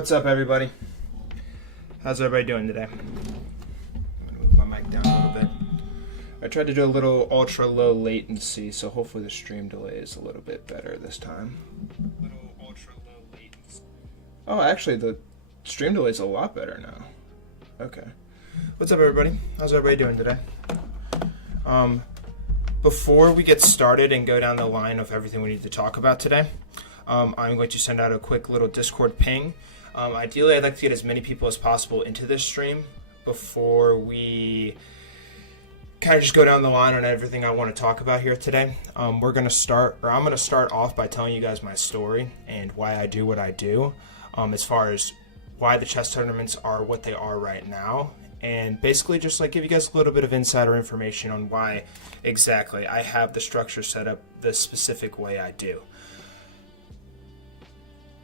What's up, everybody? How's everybody doing today? I'm gonna move my mic down a little bit. I tried to do a little ultra low latency, so hopefully the stream delay is a little bit better this time. Oh, actually, the stream delay is a lot better now. Okay. What's up, everybody? How's everybody doing today? Before we get started and go down the line of everything we need to talk about today, I'm going to send out a quick little Discord ping. Ideally, I'd like to get as many people as possible into this stream before we kind of just go down the line on everything I want to talk about here today. I'm going to start off by telling you guys my story and why I do what I do, as far as why the chess tournaments are what they are right now, and basically just like give you guys a little bit of insider information on why exactly I have the structure set up the specific way I do.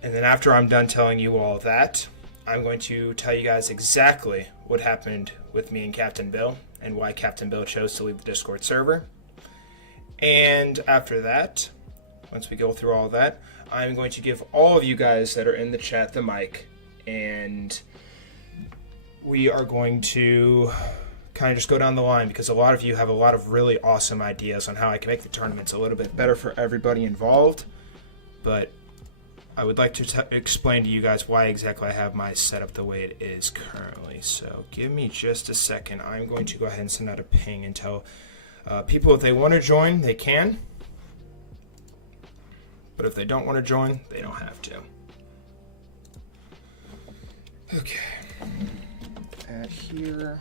And then after I'm done telling you all that, I'm going to tell you guys exactly what happened with me and Captain Bill and why Captain Bill chose to leave the Discord server. And after that, once we go through all that, I'm going to give all of you guys that are in the chat the mic, and we are going to kind of just go down the line because a lot of you have a lot of really awesome ideas on how I can make the tournaments a little bit better for everybody involved. But I would like to explain to you guys why exactly I have my setup the way it is currently. So give me just a second. I'm going to go ahead and send out a ping and tell people if they want to join, they can. But if they don't want to join, they don't have to. Okay. Add here.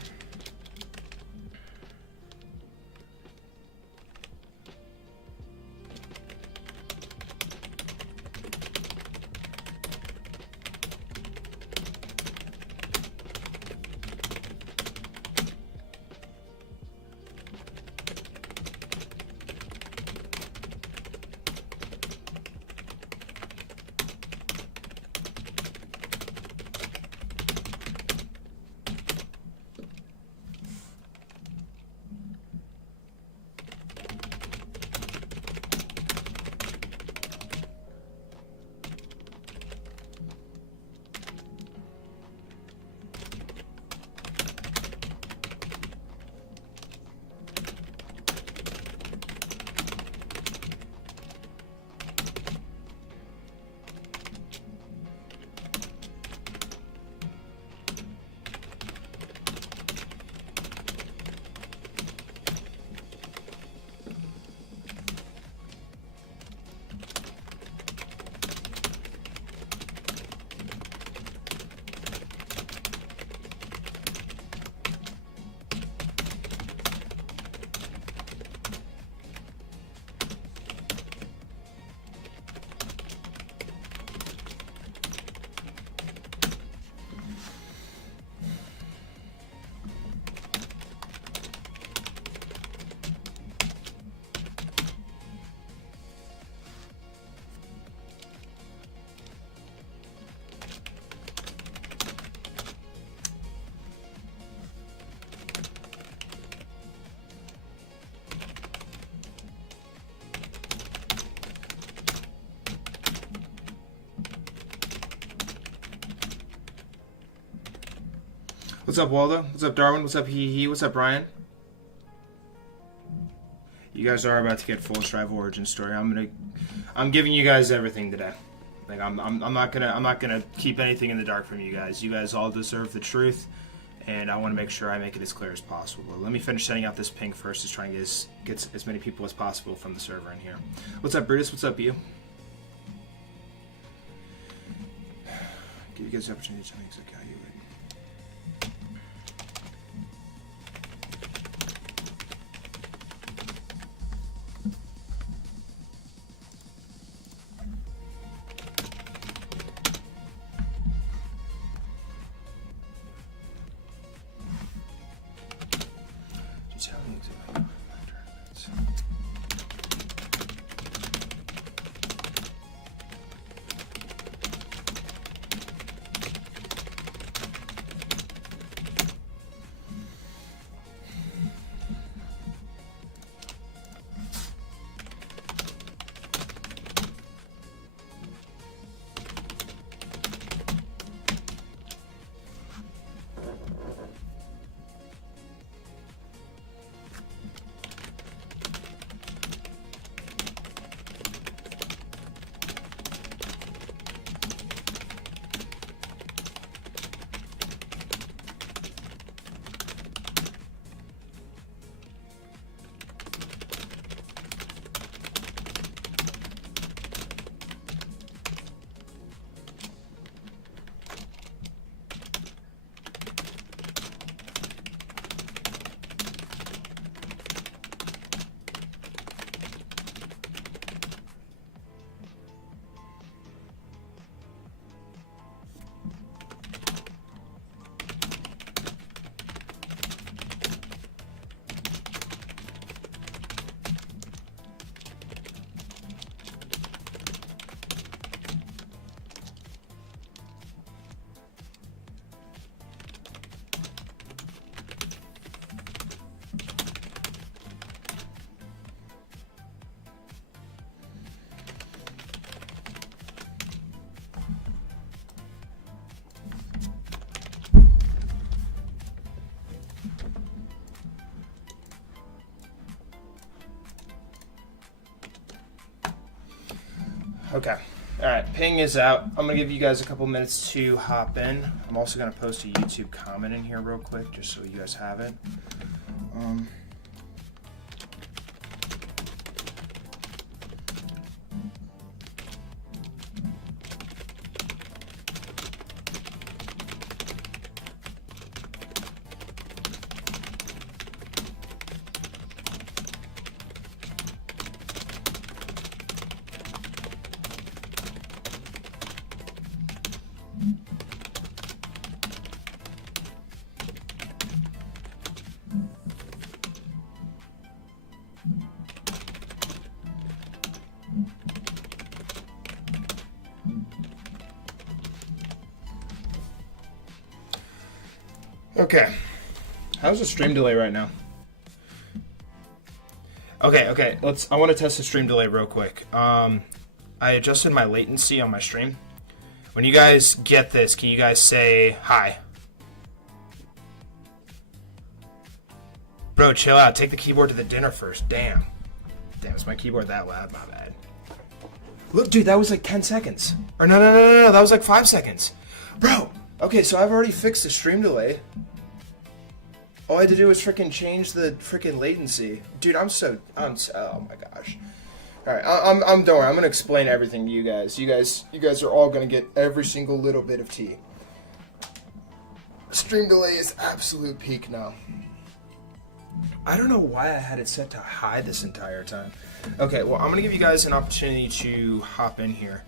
What's up, Waldo? What's up, Darwin? What's up, Hee? What's up, Brian? You guys are about to get full Strive origin story. I'm giving you guys everything today. Like I'm not gonna keep anything in the dark from you guys. You guys all deserve the truth, and I want to make sure I make it as clear as possible. But let me finish setting out this ping first, to try and get as many people as possible from the server in here. What's up, Brutus? What's up, you? Give you guys the opportunity to tell me exactly how you would. Okay. All right. Ping is out. I'm gonna give you guys a couple minutes to hop in. I'm also gonna post a YouTube comment in here real quick, just so you guys have it. Okay. How's the stream delay right now? Okay. I want to test the stream delay real quick. I adjusted my latency on my stream. When you guys get this, can you guys say hi? Bro, chill out. Take the keyboard to the dinner first. Damn, is my keyboard that loud? My bad. Look, dude, that was like 10 seconds. Or no, that was like 5 seconds. Bro, okay, so I've already fixed the stream delay. All I had to do was freaking change the freaking latency. Dude, oh my gosh. Alright, don't worry, I'm gonna explain everything to you guys. You guys are all gonna get every single little bit of tea. Stream delay is absolute peak now. I don't know why I had it set to high this entire time. Okay, well, I'm gonna give you guys an opportunity to hop in here.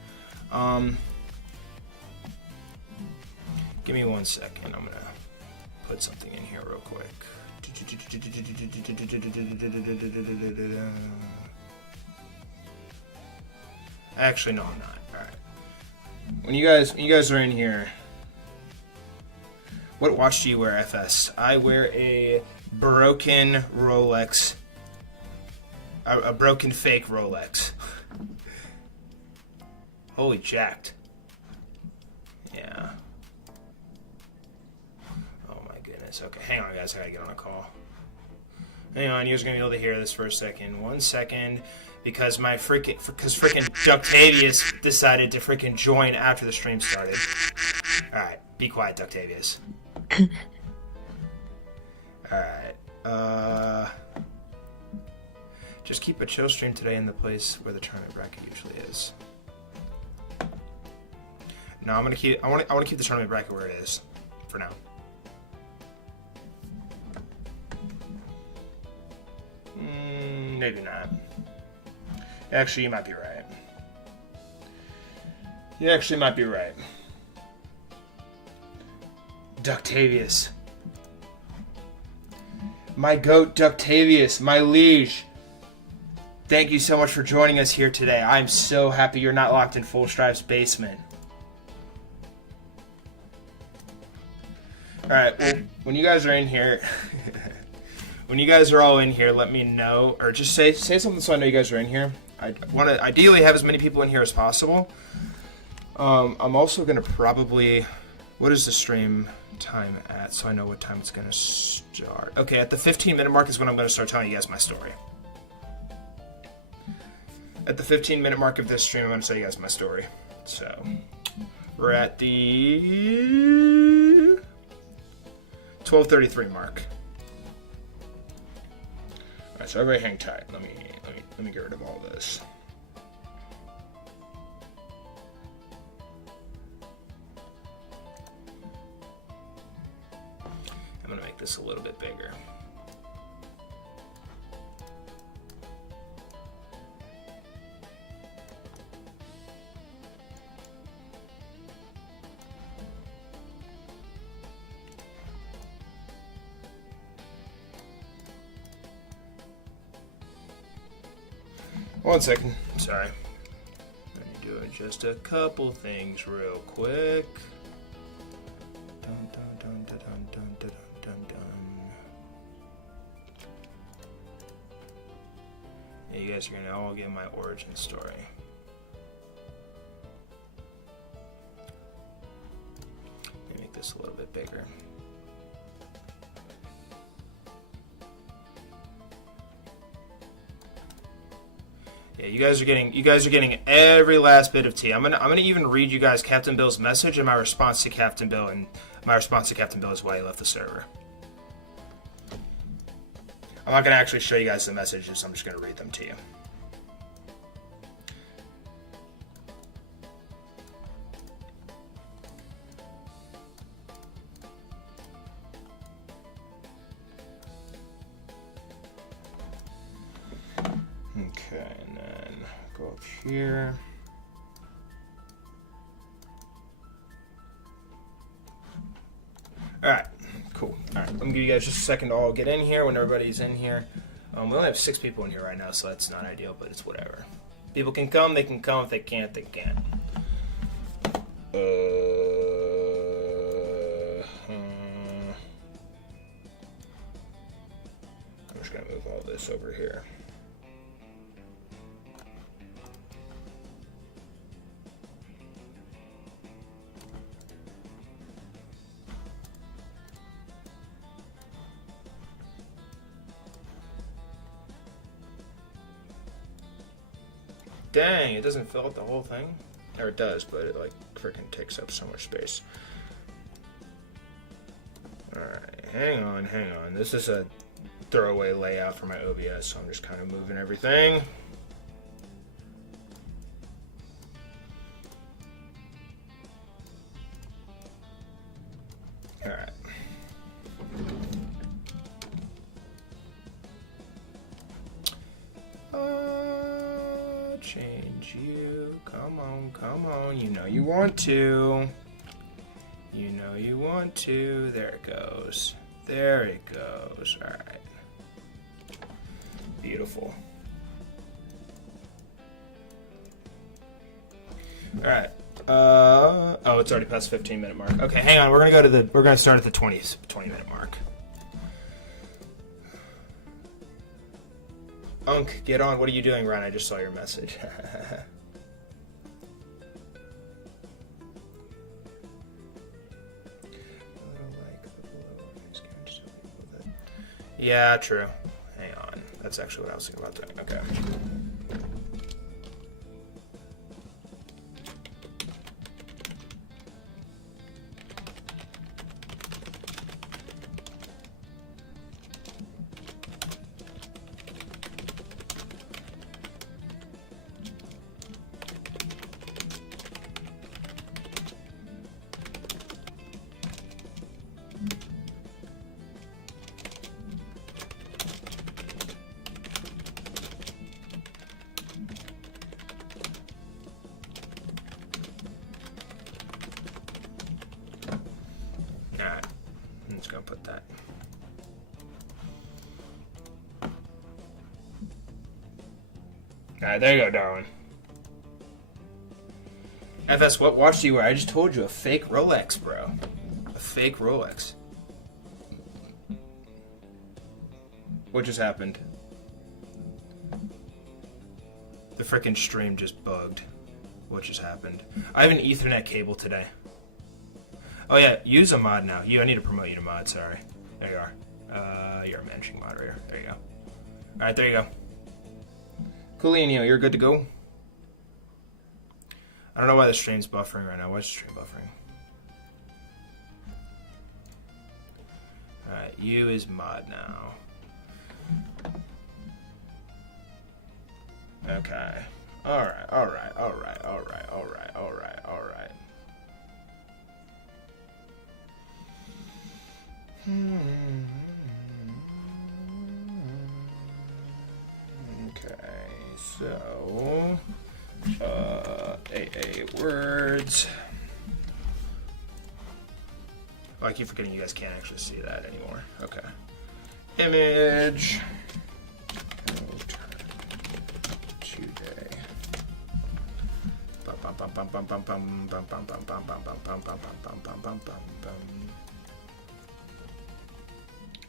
Give me 1 second. I'm gonna put something in here real quick. Actually, no, I'm not. All right. When you guys are in here, what watch do you wear, FS? I wear a broken Rolex, a broken fake Rolex. Holy jacked. Yeah. Oh my goodness. Okay, hang on, guys. I gotta get on a call. Hang on, you're gonna be able to hear this for a second. 1 second, because freaking Ductavius decided to freaking join after the stream started. All right, be quiet, Ductavius. Alright, just keep a chill stream today in the place where the tournament bracket usually is. No, I want to keep the tournament bracket where it is for now. Maybe not. Actually, you might be right. You actually might be right. Ductavius. My goat, Ductavius, my liege. Thank you so much for joining us here today. I'm so happy you're not locked in Full Stripe's basement. Alright, well, when you guys are in here, when you guys are all in here, let me know, or just say something so I know you guys are in here. I want to ideally have as many people in here as possible. I'm also going to probably, what is the stream time at, so I know what time it's going to start. Okay, at the 15-minute mark is when I'm going to start telling you guys my story. At the 15-minute mark of this stream, I'm going to tell you guys my story. So, we're at the 12:33 mark. All right, so everybody hang tight. Let me get rid of all this. I'm going to make this a little bit bigger. One second. Sorry. Let me do just a couple things real quick. Dun, dun, dun, dun, dun, dun, dun, dun. Yeah, you guys are gonna all get my origin story. Let me make this a little bit bigger. Yeah, you guys are getting every last bit of tea. I'm gonna even read you guys Captain Bill's message and my response to Captain Bill, and my response to Captain Bill is why he left the server. I'm not gonna actually show you guys the messages. I'm just gonna read them to you. Okay, and then go up here. Alright, cool. Alright, I'm gonna give you guys just a second to all get in here when everybody's in here. We only have 6 people in here right now, so that's not ideal, but it's whatever. People can come, they can come. If they can't, they can't. I'm just gonna move all this over here. Dang, it doesn't fill up the whole thing? Or it does, but it like freaking takes up so much space. Alright, hang on. This is a throwaway layout for my OBS, so I'm just kind of moving everything. Alright. Change you. Come on. You know you want to. There it goes. Alright. Beautiful. Alright. Oh, it's already past the 15-minute mark. Okay, hang on. We're gonna start at the 20-minute mark. Unk, get on. What are you doing, Ron? I just saw your message. Yeah, true. Hang on. That's actually what I was thinking about doing. Okay. Gonna put that. Alright, there you go, Darwin. FS, what watch do you wear? I just told you, a fake Rolex, bro. A fake Rolex. What just happened? The frickin' stream just bugged. What just happened? I have an Ethernet cable today. Oh yeah, use a mod now. I need to promote you to mod, sorry. There you are. You're a managing moderator. There you go. Alright, there you go. Coolio, you're good to go. I don't know why the stream's buffering right now. Why is the stream buffering? Alright, you is mod now. Okay. Alright. Okay, so AA words. Oh, I keep forgetting you guys can't actually see that anymore. Okay. Image. Today.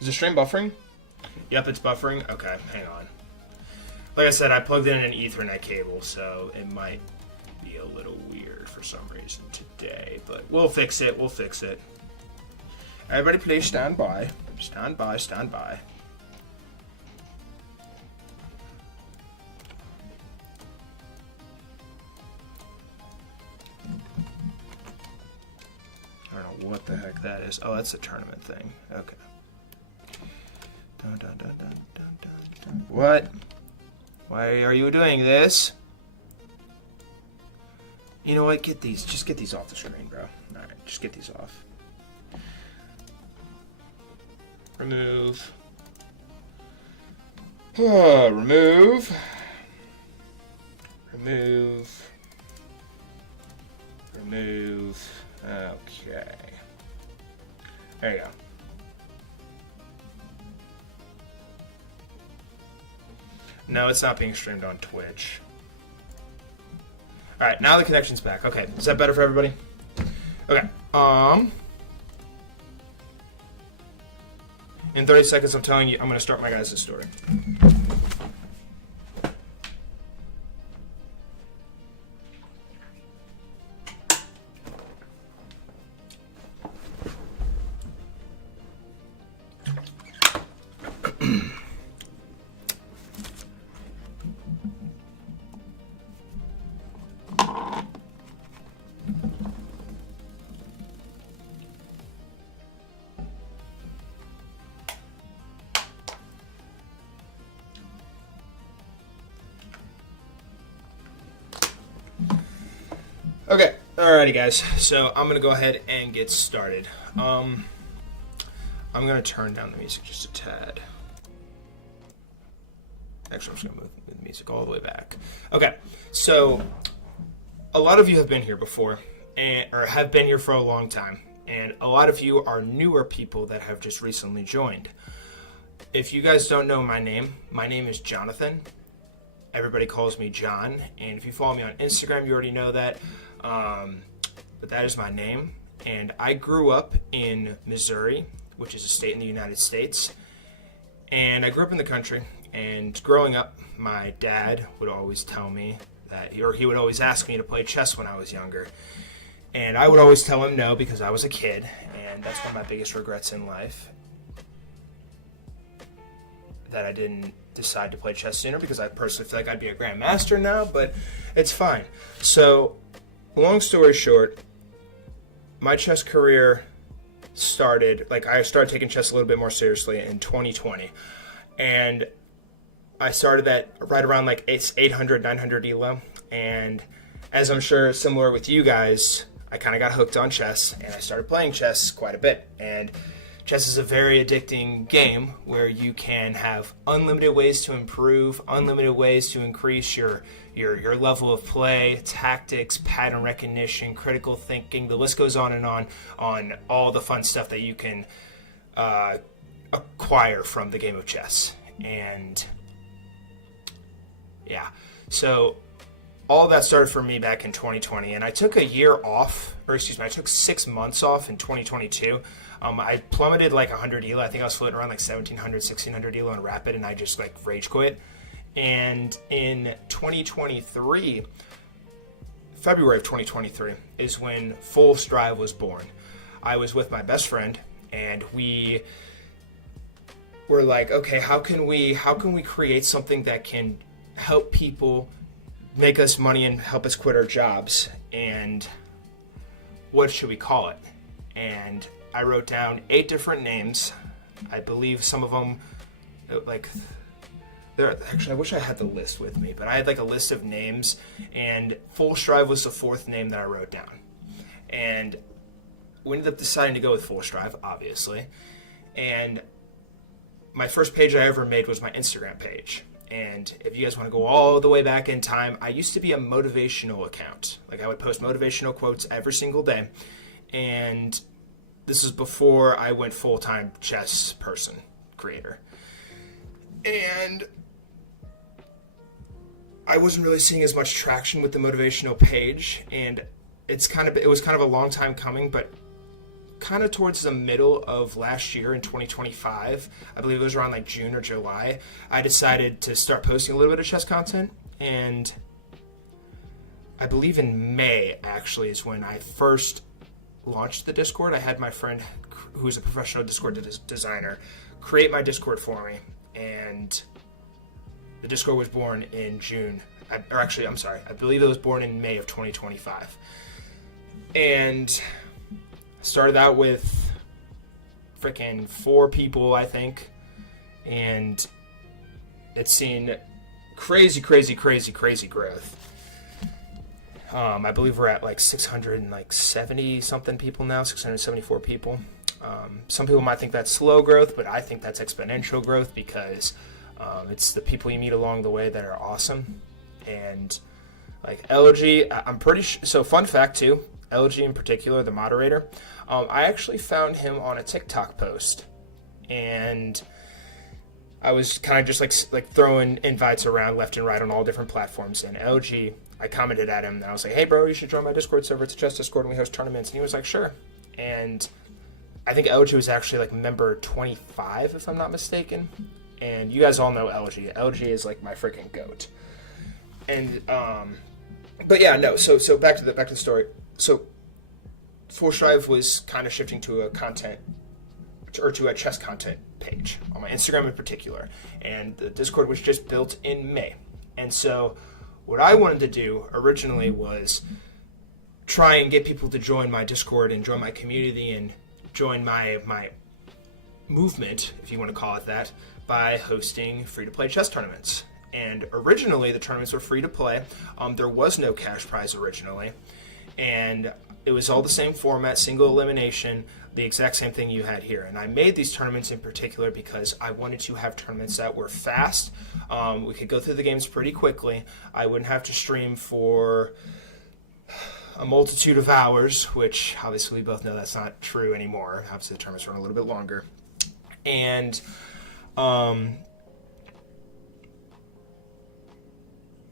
Is the stream buffering? Yep, it's buffering. Okay, hang on. Like I said, I plugged in an Ethernet cable, so it might be a little weird for some reason today, but we'll fix it. Everybody please stand by. Stand by. what the heck that is. Oh, that's a tournament thing. Okay. Dun, dun, dun, dun, dun, dun, dun. What? Why are you doing this? You know what? Get these. Just get these off the screen, bro. Alright, just get these off. Remove. Remove. Remove. Remove. Okay. There you go. No, it's not being streamed on Twitch. Alright, now the connection's back. Okay, is that better for everybody? Okay. In 30 seconds, I'm telling you, I'm going to start my guys' story. Okay, alrighty guys, so I'm gonna go ahead and get started. I'm gonna turn down the music just a tad. Actually, I'm just gonna move the music all the way back. Okay, so a lot of you have been here before, or have been here for a long time, and a lot of you are newer people that have just recently joined. If you guys don't know my name is Jonathan. Everybody calls me John, and if you follow me on Instagram, you already know that. But that is my name, and I grew up in Missouri, which is a state in the United States, and I grew up in the country. And growing up, my dad would always tell me that, or he would always ask me to play chess when I was younger, and I would always tell him no because I was a kid, and that's one of my biggest regrets in life, that I didn't decide to play chess sooner, because I personally feel like I'd be a grandmaster now, but it's fine. So, long story short, my chess career started, I started taking chess a little bit more seriously in 2020, and I started that right around 800, 900 ELO, and as I'm sure similar with you guys, I kind of got hooked on chess, and I started playing chess quite a bit, and chess is a very addicting game where you can have unlimited ways to improve, unlimited ways to increase your level of play, tactics, pattern recognition, critical thinking. The list goes on and on all the fun stuff that you can acquire from the game of chess. And yeah, so all that started for me back in 2020, and I took a year off, I took 6 months off in 2022. I plummeted 100 ELO. I think I was floating around 1700, 1600 ELO in Rapid, and I just rage quit. And in 2023, February of 2023, is when Full Strive was born. I was with my best friend, and we were like, okay, how can we create something that can help people, make us money, and help us quit our jobs? And what should we call it? And I wrote down 8 different names. I believe some of them, actually, I wish I had the list with me, but I had a list of names, and Full Strive was the 4th name that I wrote down. And we ended up deciding to go with Full Strive, obviously. And my first page I ever made was my Instagram page. And if you guys want to go all the way back in time, I used to be a motivational account. I would post motivational quotes every single day. And this is before I went full-time chess creator. And I wasn't really seeing as much traction with the motivational page, and it was kind of a long time coming, but kind of towards the middle of last year in 2025, I believe it was around June or July, I decided to start posting a little bit of chess content, and I believe in May actually is when I first launched the Discord. I had my friend, who's a professional Discord designer, create my Discord for me, and the Discord was born in June. I believe it was born in May of 2025. And Started out with freaking 4 people, I think, and it's seen crazy growth. I believe we're at like 670 something people now, 674 people. Some people might think that's slow growth, but I think that's exponential growth because it's the people you meet along the way that are awesome. And like LG, I'm pretty sure. So fun fact too, LG in particular, the moderator, I actually found him on a TikTok post, and I was kind of just like throwing invites around left and right on all different platforms. And LG, I commented at him and I was like, "Hey bro, you should join my Discord server. It's a chess Discord and we host tournaments." And he was like, "Sure." And I think LG was actually like member 25, if I'm not mistaken. And you guys all know LG. LG is like my freaking goat. And but yeah, no. So back to the story. So Full Strive was kind of shifting to a content or to a chess content page on my Instagram in particular, and the Discord was just built in May. And so what I wanted to do originally was try and get people to join my Discord and join my community and join my movement, if you want to call it that, by hosting free-to-play chess tournaments. And originally the tournaments were free to play. There was no cash prize originally, and it was all the same format, single elimination, the exact same thing you had here. And I made these tournaments in particular because I wanted to have tournaments that were fast. We could go through the games pretty quickly. I wouldn't have to stream for a multitude of hours, which obviously we both know that's not true anymore. Obviously the tournaments run a little bit longer. And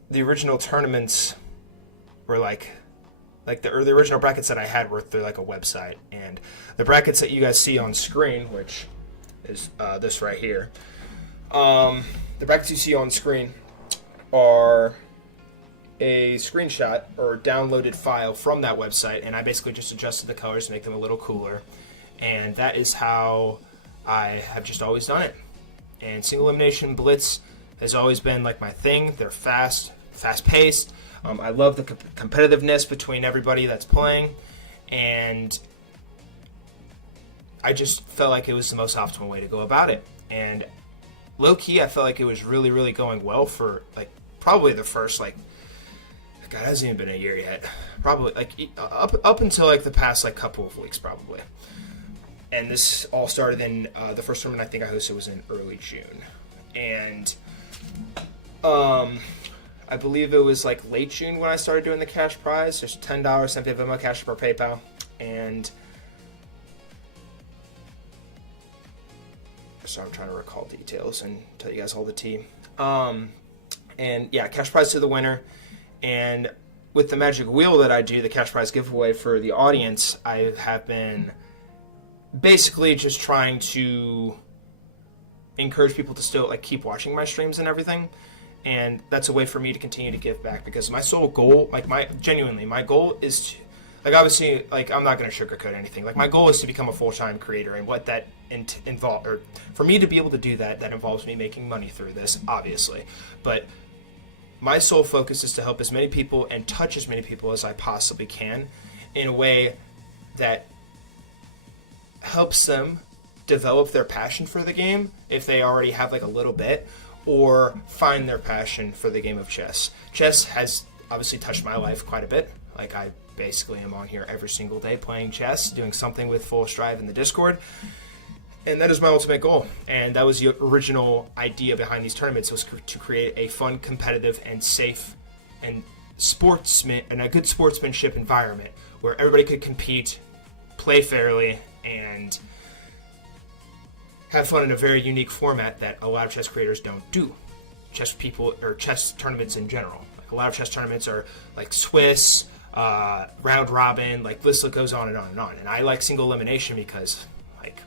the original tournaments were like the original brackets that I had were through like a website, and the brackets that you guys see on screen, which is this right here, the brackets you see on screen are a screenshot or downloaded file from that website, and I basically just adjusted the colors to make them a little cooler, and that is how I have just always done it. And single elimination Blitz has always been like my thing. They're fast-paced. I love the competitiveness between everybody that's playing, and I just felt like it was the most optimal way to go about it. And low-key, I felt like it was really going well for like probably the first God, it hasn't even been a year yet. Probably like up until like the past like couple of weeks probably. And this all started in the first tournament I think I hosted was in early June, and I believe it was like late June when I started doing the cash prize. There's $10 sent via Venmo, Cash App, or PayPal, and so I'm trying to recall details and tell you guys all the tea. And yeah, cash prize to the winner. And with the magic wheel that I do, the cash prize giveaway for the audience, I have been basically just trying to encourage people to still like keep watching my streams and everything. And that's a way for me to continue to give back, because my sole goal, like my goal is to, like, obviously, like, I'm not going to sugarcoat anything. Like, my goal is to become a full-time creator, and what that involves, or for me to be able to do that, that involves me making money through this, obviously. But my sole focus is to help as many people and touch as many people as I possibly can in a way that helps them develop their passion for the game if they already have like a little bit, or find their passion for the game of chess. Chess has obviously touched my life quite a bit. Like, I basically am on here every single day playing chess, doing something with Full Strive in the Discord, and that is my ultimate goal. And that was the original idea behind these tournaments, was to create a fun, competitive, and safe and a good sportsmanship environment where everybody could compete, play fairly, and have fun in a very unique format that a lot of chess creators don't do. Chess people, or chess tournaments in general. Like, a lot of chess tournaments are like Swiss, round robin, like, this list goes on and on and on. And I like single elimination because, like,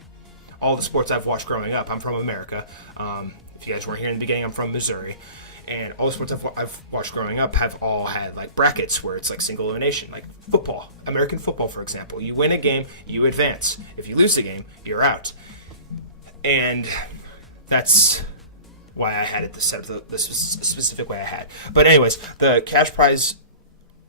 all the sports I've watched growing up, I'm from America. If you guys weren't here in the beginning, I'm from Missouri. And all the sports I've watched growing up have all had like brackets where it's like single elimination, like football, American football, for example. You win a game, you advance. If you lose the game, you're out. And that's why I had it the specific way I had. But anyways, the cash prize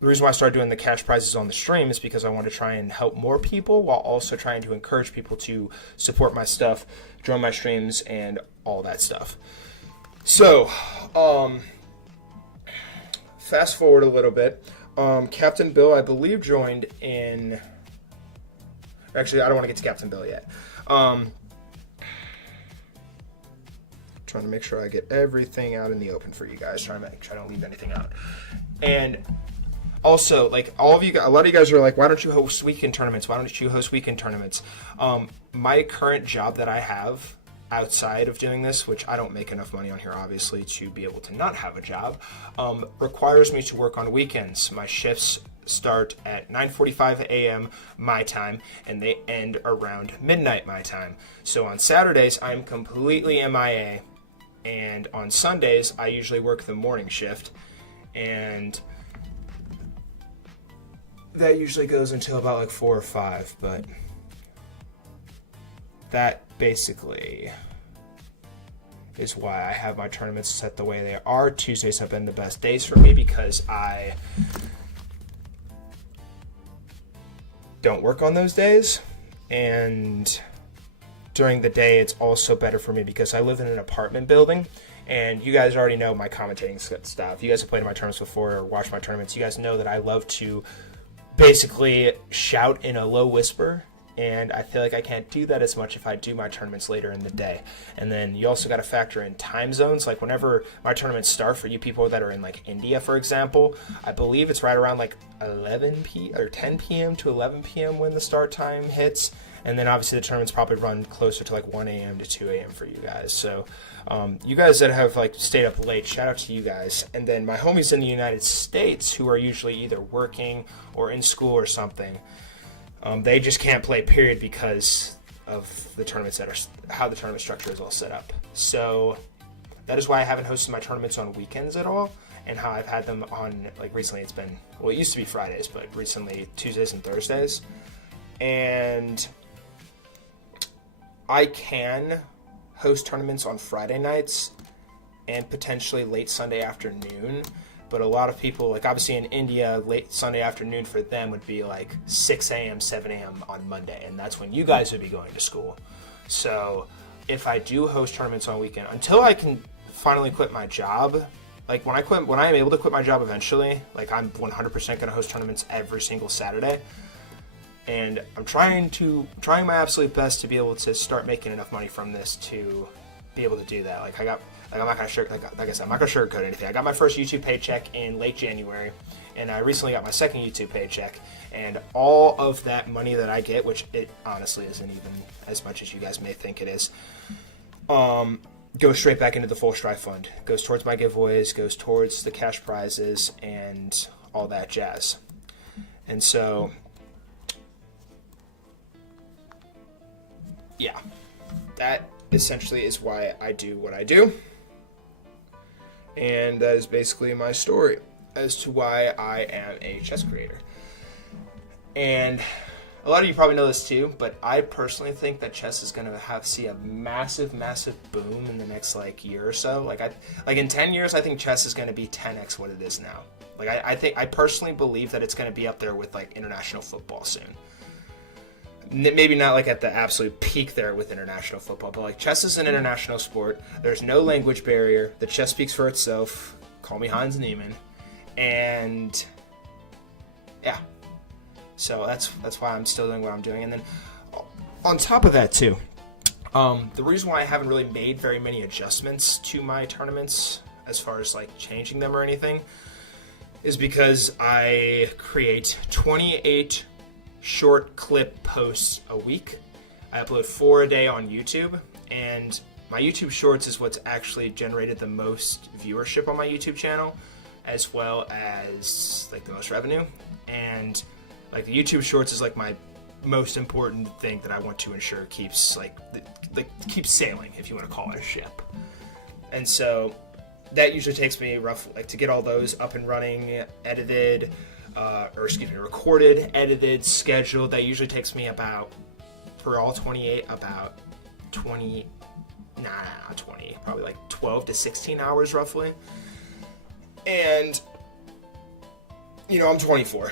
the reason why I started doing the cash prizes on the stream is because I want to try and help more people while also trying to encourage people to support my stuff, join my streams, and all that stuff. So, fast forward a little bit. Captain Bill, I believe, joined in... Actually, I don't want to get to Captain Bill yet. Trying to make sure I get everything out in the open for you guys. Trying to make sure I don't leave anything out. And also, like, all of you, a lot of you guys are like, why don't you host weekend tournaments? Why don't you host weekend tournaments? My current job that I have outside of doing this, which I don't make enough money on here, obviously, to be able to not have a job, requires me to work on weekends. My shifts start at 9:45 a.m. my time, and they end around midnight my time. So on Saturdays, I'm completely MIA, and on Sundays, I usually work the morning shift, and that usually goes until about like 4 or 5, but that basically is why I have my tournaments set the way they are. Tuesdays have been the best days for me because I don't work on those days, and during the day it's also better for me because I live in an apartment building, and you guys already know my commentating stuff. You guys have played in my tournaments before or watched my tournaments. You guys know that I love to basically shout in a low whisper, and I feel like I can't do that as much if I do my tournaments later in the day. And then you also got to factor in time zones. Like whenever my tournaments start, for you people that are in like India, for example, I believe it's right around like 10 p.m. to 11 p.m. when the start time hits. And then obviously the tournaments probably run closer to like 1 a.m. to 2 a.m. for you guys. So you guys that have like stayed up late, shout out to you guys. And then my homies in the United States who are usually either working or in school or something, they just can't play, period, because of the tournaments that are how the tournament structure is all set up. So that is why I haven't hosted my tournaments on weekends at all, and how I've had them on, like recently it's been, well, it used to be Fridays, but recently Tuesdays and Thursdays. And I can host tournaments on Friday nights and potentially late Sunday afternoon. But a lot of people, like obviously in India, late Sunday afternoon for them would be like 6 a.m., 7 a.m. on Monday, and that's when you guys would be going to school. So if I do host tournaments on weekend, until I can finally quit my job, like when I am able to quit my job eventually, like I'm 100% going to host tournaments every single Saturday. And I'm trying my absolute best to be able to start making enough money from this to be able to do that. Like I'm not gonna sugarcoat anything. I got my first YouTube paycheck in late January, and I recently got my second YouTube paycheck. And all of that money that I get, which it honestly isn't even as much as you guys may think it is, goes straight back into the Full Strive Fund. Goes towards my giveaways, goes towards the cash prizes, and all that jazz. And so, yeah, that essentially is why I do what I do. And that is basically my story as to why I am a chess creator. And a lot of you probably know this too, but I personally think that chess is going to see a massive, massive boom in the next like year or so. Like in 10 years, I think chess is going to be 10x what it is now. Like I personally believe that it's going to be up there with like international football soon. Maybe not like at the absolute peak there with international football, but like chess is an international sport. There's no language barrier. The chess speaks for itself. Call me Hans Niemann. And yeah, so that's why I'm still doing what I'm doing. And then on top of that too, the reason why I haven't really made very many adjustments to my tournaments as far as like changing them or anything is because I create 28 short clip posts a week. I upload 4 a day on YouTube, and my YouTube Shorts is what's actually generated the most viewership on my YouTube channel, as well as like the most revenue. And like the YouTube Shorts is like my most important thing that I want to ensure keeps keeps sailing, if you want to call it a ship. And so that usually takes me roughly to get all those up and running, edited, recorded, edited, scheduled. That usually takes me about, for all 28, about 20, not 20, probably like 12 to 16 hours roughly. And I'm 24.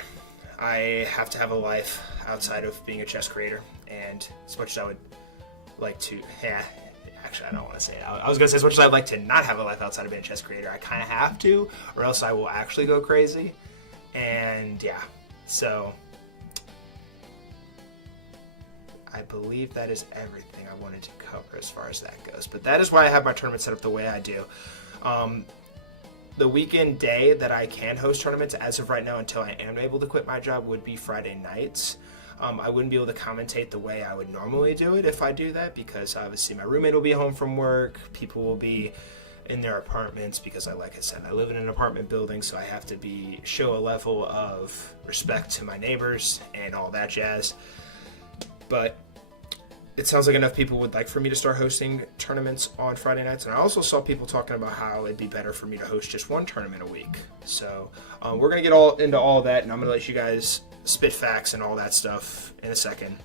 I have to have a life outside of being a chess creator, and as much as I would like to, actually I don't want to say it. I was going to say as much as I'd like to not have a life outside of being a chess creator, I kind of have to, or else I will actually go crazy. And yeah, so I believe that is everything I wanted to cover as far as that goes. But that is why I have my tournament set up the way I do. The weekend day that I can host tournaments, as of right now, until I am able to quit my job, would be Friday nights. I wouldn't be able to commentate the way I would normally do it if I do that, because obviously my roommate will be home from work, people will be in their apartments, because like I said, I live in an apartment building, so I have to show a level of respect to my neighbors and all that jazz. But it sounds like enough people would like for me to start hosting tournaments on Friday nights. And I also saw people talking about how it'd be better for me to host just one tournament a week. So we're going to get into all that, and I'm going to let you guys spit facts and all that stuff in a second.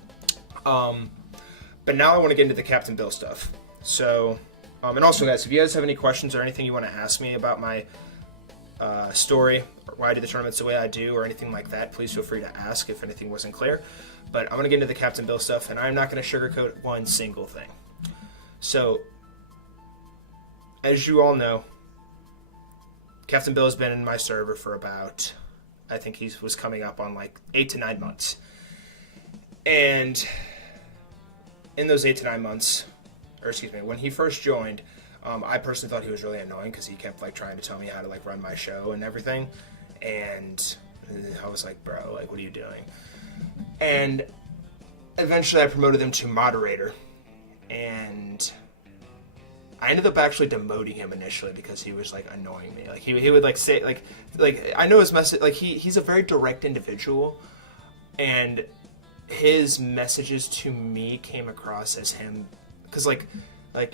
But now I want to get into the Captain Bill stuff. So, and also guys, if you guys have any questions or anything you want to ask me about my story, or why I do the tournaments the way I do, or anything like that, please feel free to ask if anything wasn't clear. But I'm going to get into the Captain Bill stuff, and I'm not going to sugarcoat one single thing. So, as you all know, Captain Bill has been in my server for about, I think he was coming up on like 8 to 9 months. And in those 8 to 9 months, when he first joined, I personally thought he was really annoying because he kept like trying to tell me how to like run my show and everything. And I was like, bro, like, what are you doing? And eventually I promoted him to moderator, and I ended up actually demoting him initially because he was like annoying me. Like he would like say like I know his message, like he's a very direct individual, and his messages to me came across as him, because like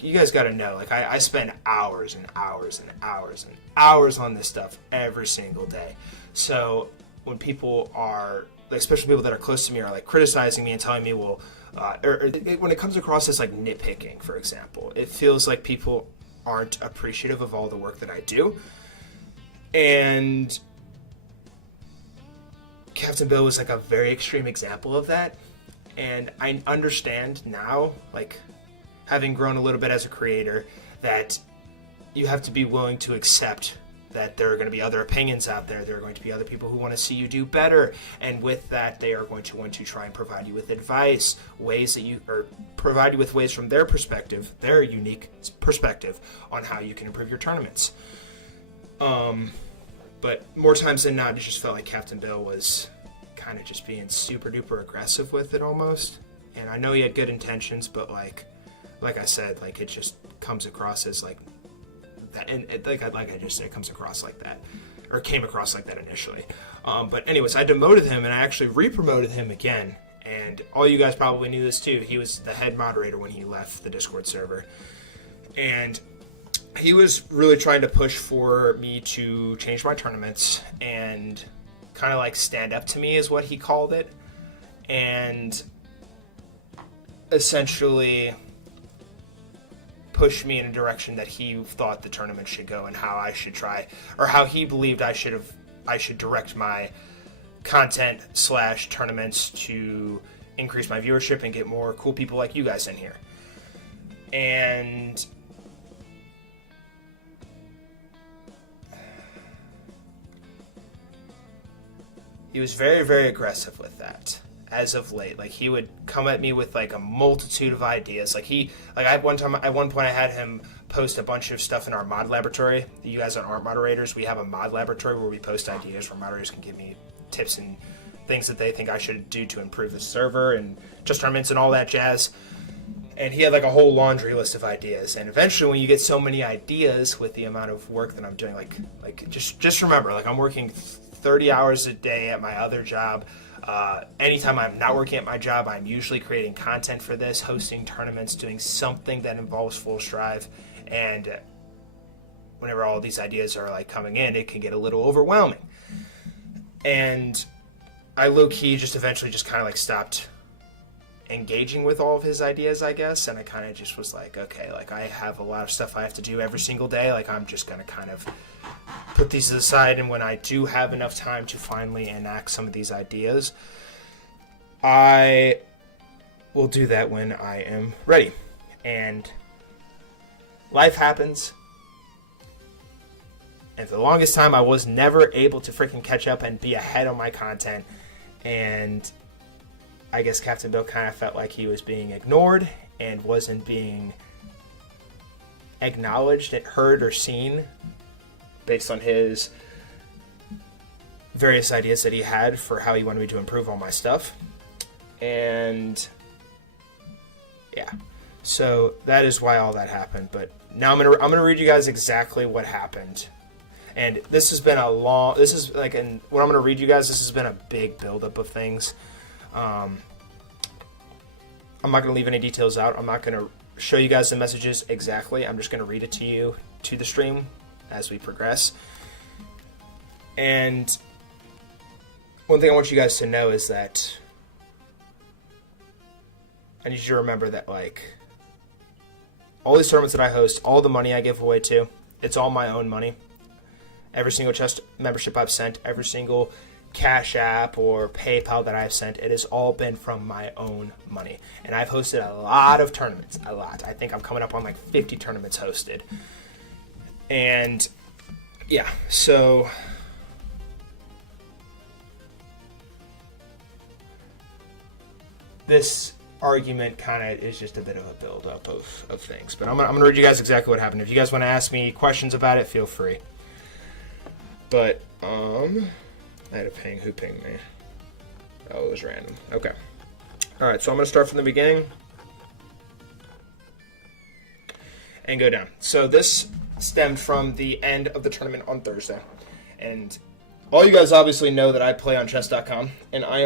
you guys got to know, like I spend hours and hours and hours and hours on this stuff every single day. So when people are, especially people that are close to me, are like criticizing me and telling me, well, when it comes across as like nitpicking, for example, it feels like people aren't appreciative of all the work that I do. And Captain Bill was like a very extreme example of that. And I understand now, like having grown a little bit as a creator, that you have to be willing to accept that there are going to be other opinions out there. There are going to be other people who want to see you do better. And with that, they are going to want to try and provide you with advice, provide you with ways from their perspective, their unique perspective on how you can improve your tournaments. But more times than not, it just felt like Captain Bill was kind of just being super duper aggressive with it almost. And I know he had good intentions, but like I said, like it just comes across as like that, and like I just said, it comes across like that, or came across like that initially. But anyways, I demoted him, and I actually re-promoted him again. And all you guys probably knew this too. He was the head moderator when he left the Discord server, and he was really trying to push for me to change my tournaments and kind of like stand up to me, is what he called it, and essentially push me in a direction that he thought the tournament should go, and how I should try, or how he believed I should direct my content / tournaments to increase my viewership and get more cool people like you guys in here. And he was very, very aggressive with that as of late. Like he would come at me with like a multitude of ideas. At one point I had him post a bunch of stuff in our mod laboratory. You guys aren't moderators. We have a mod laboratory where we post ideas where moderators can give me tips and things that they think I should do to improve the server and just tournaments and all that jazz. And he had like a whole laundry list of ideas. And eventually when you get so many ideas with the amount of work that I'm doing, like just remember, like I'm working 30 hours a day at my other job. Anytime I'm not working at my job, I'm usually creating content for this, hosting tournaments, doing something that involves full strive. And whenever all these ideas are like coming in, it can get a little overwhelming. And I low-key just eventually just kind of like stopped engaging with all of his ideas, I guess. And I kind of just was like, okay, like I have a lot of stuff I have to do every single day. Like I'm just going to kind of put these aside, and when I do have enough time to finally enact some of these ideas, I will do that when I am ready. And life happens. And for the longest time, I was never able to freaking catch up and be ahead on my content. And I guess Captain Bill kind of felt like he was being ignored and wasn't being acknowledged, heard, or seen based on his various ideas that he had for how he wanted me to improve all my stuff. And yeah, so that is why all that happened. But now I'm gonna read you guys exactly what happened. And this has been what I'm gonna read you guys, this has been a big buildup of things. I'm not gonna leave any details out. I'm not gonna show you guys the messages exactly. I'm just gonna read it to you to the stream as we progress. And one thing I want you guys to know is that I need you to remember that, like, all these tournaments that I host, all the money I give away to, it's all my own money. Every single chest membership I've sent, every single Cash App or PayPal that I've sent, it has all been from my own money. And I've hosted a lot of tournaments, a lot. I think I'm coming up on like 50 tournaments hosted. And yeah, so this argument kind of is just a bit of a build-up of things. But I'm gonna read you guys exactly what happened. If you guys want to ask me questions about it, feel free. But, I had a ping. Who pinged me? Oh, it was random. Okay. Alright, so I'm going to start from the beginning and go down. So this stemmed from the end of the tournament on Thursday. And all you guys obviously know that I play on chess.com, and I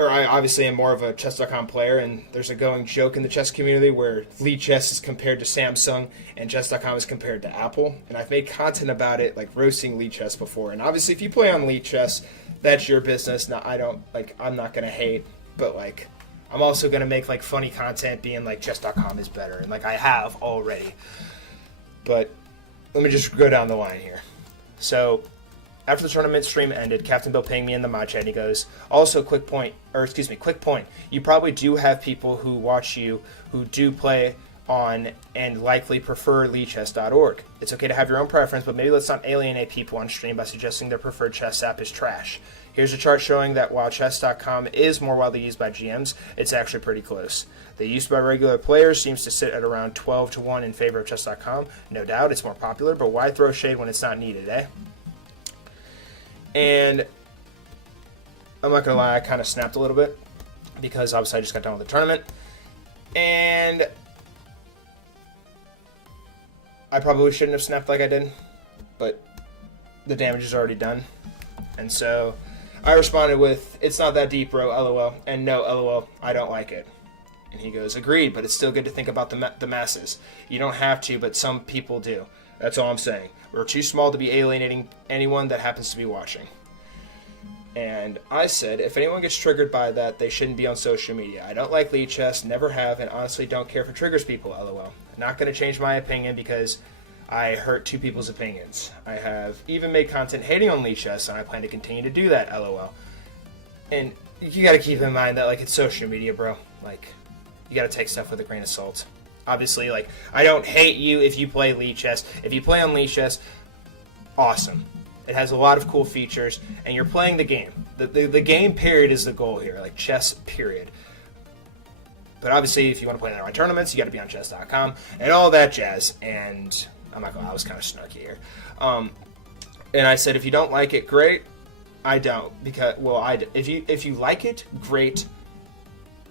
obviously am more of a chess.com player, and there's a going joke in the chess community where Lead Chess is compared to Samsung and chess.com is compared to Apple, and I've made content about it, like roasting Lead Chess before. And obviously if you play on Lead Chess, that's your business. Now I'm not going to hate, but like I'm also going to make like funny content being like chess.com is better, and like I have already. But let me just go down the line here. So after the tournament stream ended, Captain Bill pinged me in the mod chat, and he goes, also, quick point. You probably do have people who watch you who do play on and likely prefer leadchess.org. It's okay to have your own preference, but maybe let's not alienate people on stream by suggesting their preferred chess app is trash. Here's a chart showing that while chess.com is more widely used by GMs, it's actually pretty close. The use by regular players seems to sit at around 12-1 in favor of chess.com. No doubt, it's more popular, but why throw shade when it's not needed, eh? And I'm not going to lie, I kind of snapped a little bit because obviously I just got done with the tournament. And I probably shouldn't have snapped like I did, but the damage is already done. And so I responded with, it's not that deep, bro, LOL. And no, LOL, I don't like it. And he goes, agreed, but it's still good to think about the masses. You don't have to, but some people do. That's all I'm saying. We're too small to be alienating anyone that happens to be watching. And I said, if anyone gets triggered by that, they shouldn't be on social media. I don't like Lead Chess, never have, and honestly don't care if it triggers people, LOL. Not going to change my opinion because I hurt two people's opinions. I have even made content hating on Lead Chess, and I plan to continue to do that, LOL. And you got to keep in mind that, like, it's social media, bro. Like, you got to take stuff with a grain of salt. Obviously, like, I don't hate you if you play Lead Chess. If you play on Lead Chess, awesome. It has a lot of cool features, and you're playing the game. The game, period, is the goal here. Like, chess, period. But obviously, if you want to play in the right tournaments, you got to be on chess.com and all that jazz. And I'm not going to, I was kind of snarky here. And I said, if you don't like it, great. I don't. Because, well, if you like it, great.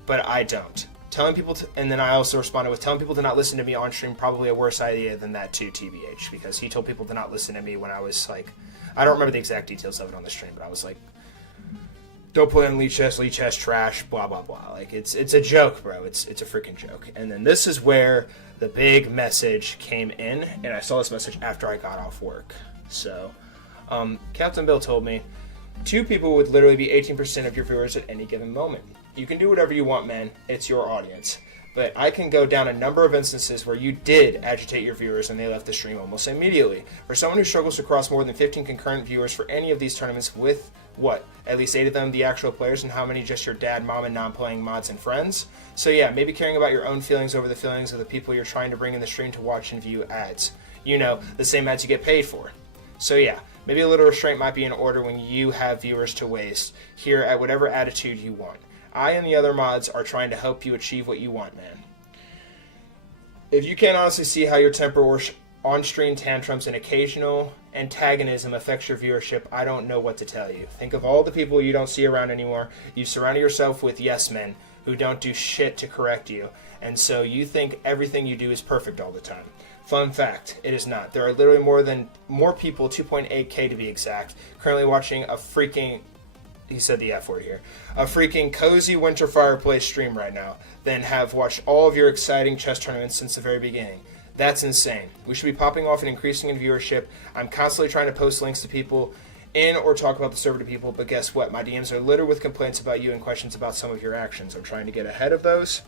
But I don't. Telling people to, and then I also responded with telling people to not listen to me on stream, probably a worse idea than that too, TBH, because he told people to not listen to me when I was like, I don't remember the exact details of it on the stream, but I was like, don't play on Lead Chess trash, blah blah blah. Like it's a joke, bro. It's a freaking joke. And then this is where the big message came in, and I saw this message after I got off work. So, Captain Bill told me 2 people would literally be 18% of your viewers at any given moment. You can do whatever you want, man. It's your audience. but I can go down a number of instances where you did agitate your viewers and they left the stream almost immediately. For someone who struggles to cross more than 15 concurrent viewers for any of these tournaments with, what, at least 8 of them the actual players, and how many just your dad, mom, and non-playing mods and friends? So yeah, maybe caring about your own feelings over the feelings of the people you're trying to bring in the stream to watch and view ads. You know, the same ads you get paid for. So yeah, maybe a little restraint might be in order when you have viewers to waste here at whatever attitude you want. I and the other mods are trying to help you achieve what you want, man. If you can't honestly see how your temper or on-stream tantrums and occasional antagonism affects your viewership, I don't know what to tell you. Think of all the people you don't see around anymore. You've surrounded yourself with yes men who don't do shit to correct you, and so you think everything you do is perfect all the time. Fun fact, it is not. There are literally more people, 2.8k to be exact, currently watching a freaking, he said the F word here, a freaking cozy winter fireplace stream right now than have watched all of your exciting chess tournaments since the very beginning. That's insane. We should be popping off and increasing in viewership. I'm constantly trying to post links to people in or talk about the server to people, but guess what? My DMs are littered with complaints about you and questions about some of your actions. I'm trying to get ahead of those.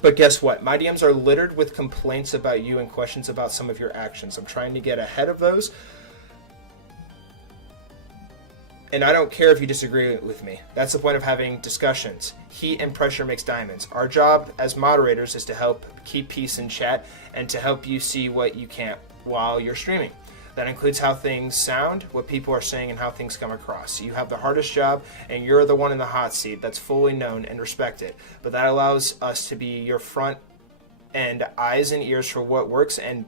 But guess what? My DMs are littered with complaints about you and questions about some of your actions. I'm trying to get ahead of those. And I don't care if you disagree with me. That's the point of having discussions. Heat and pressure makes diamonds. Our job as moderators is to help keep peace in chat and to help you see what you can't while you're streaming. That includes how things sound, what people are saying, and how things come across. You have the hardest job, and you're the one in the hot seat that's fully known and respected. But that allows us to be your front and eyes and ears for what works and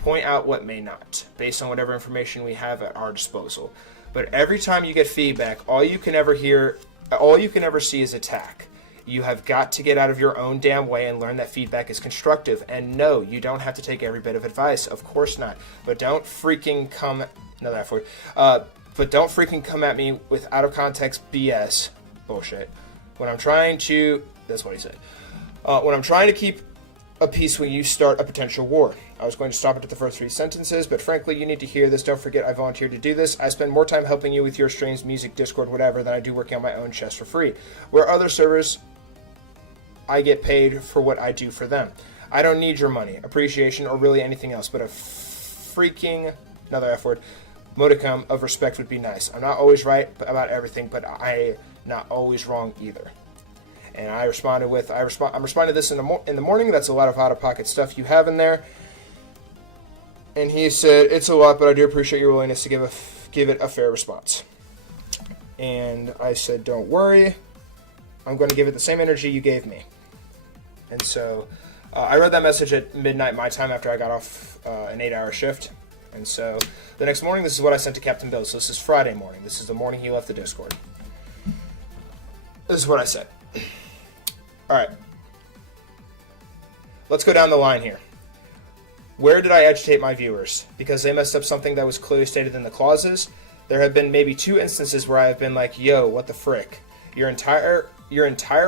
point out what may not, based on whatever information we have at our disposal. But every time you get feedback, all you can ever see is attack. You have got to get out of your own damn way and learn that feedback is constructive. And no, you don't have to take every bit of advice. Of course not. But don't freaking come... No, that word. But don't freaking come at me with out-of-context BS. Bullshit. When I'm trying to... That's what he said. When I'm trying to keep a peace when you start a potential war. I was going to stop it at the first 3 sentences, but frankly, you need to hear this. Don't forget I volunteered to do this. I spend more time helping you with your streams, music, Discord, whatever, than I do working on my own chess for free. Where other servers... I get paid for what I do for them. I don't need your money, appreciation, or really anything else, but a freaking, another F word, modicum of respect would be nice. I'm not always right about everything, but I'm not always wrong either. And I responded with, I'm responding to this in the morning. That's a lot of out-of-pocket stuff you have in there. And he said, it's a lot, but I do appreciate your willingness to give it a fair response. And I said, don't worry. I'm going to give it the same energy you gave me. And so I read that message at midnight my time after I got off an 8-hour shift. And so the next morning, this is what I sent to Captain Bill. So this is Friday morning. This is the morning he left the Discord. This is what I said. All right. Let's go down the line here. Where did I agitate my viewers? Because they messed up something that was clearly stated in the clauses? There have been maybe 2 instances where I have been like, yo, what the frick? Your entire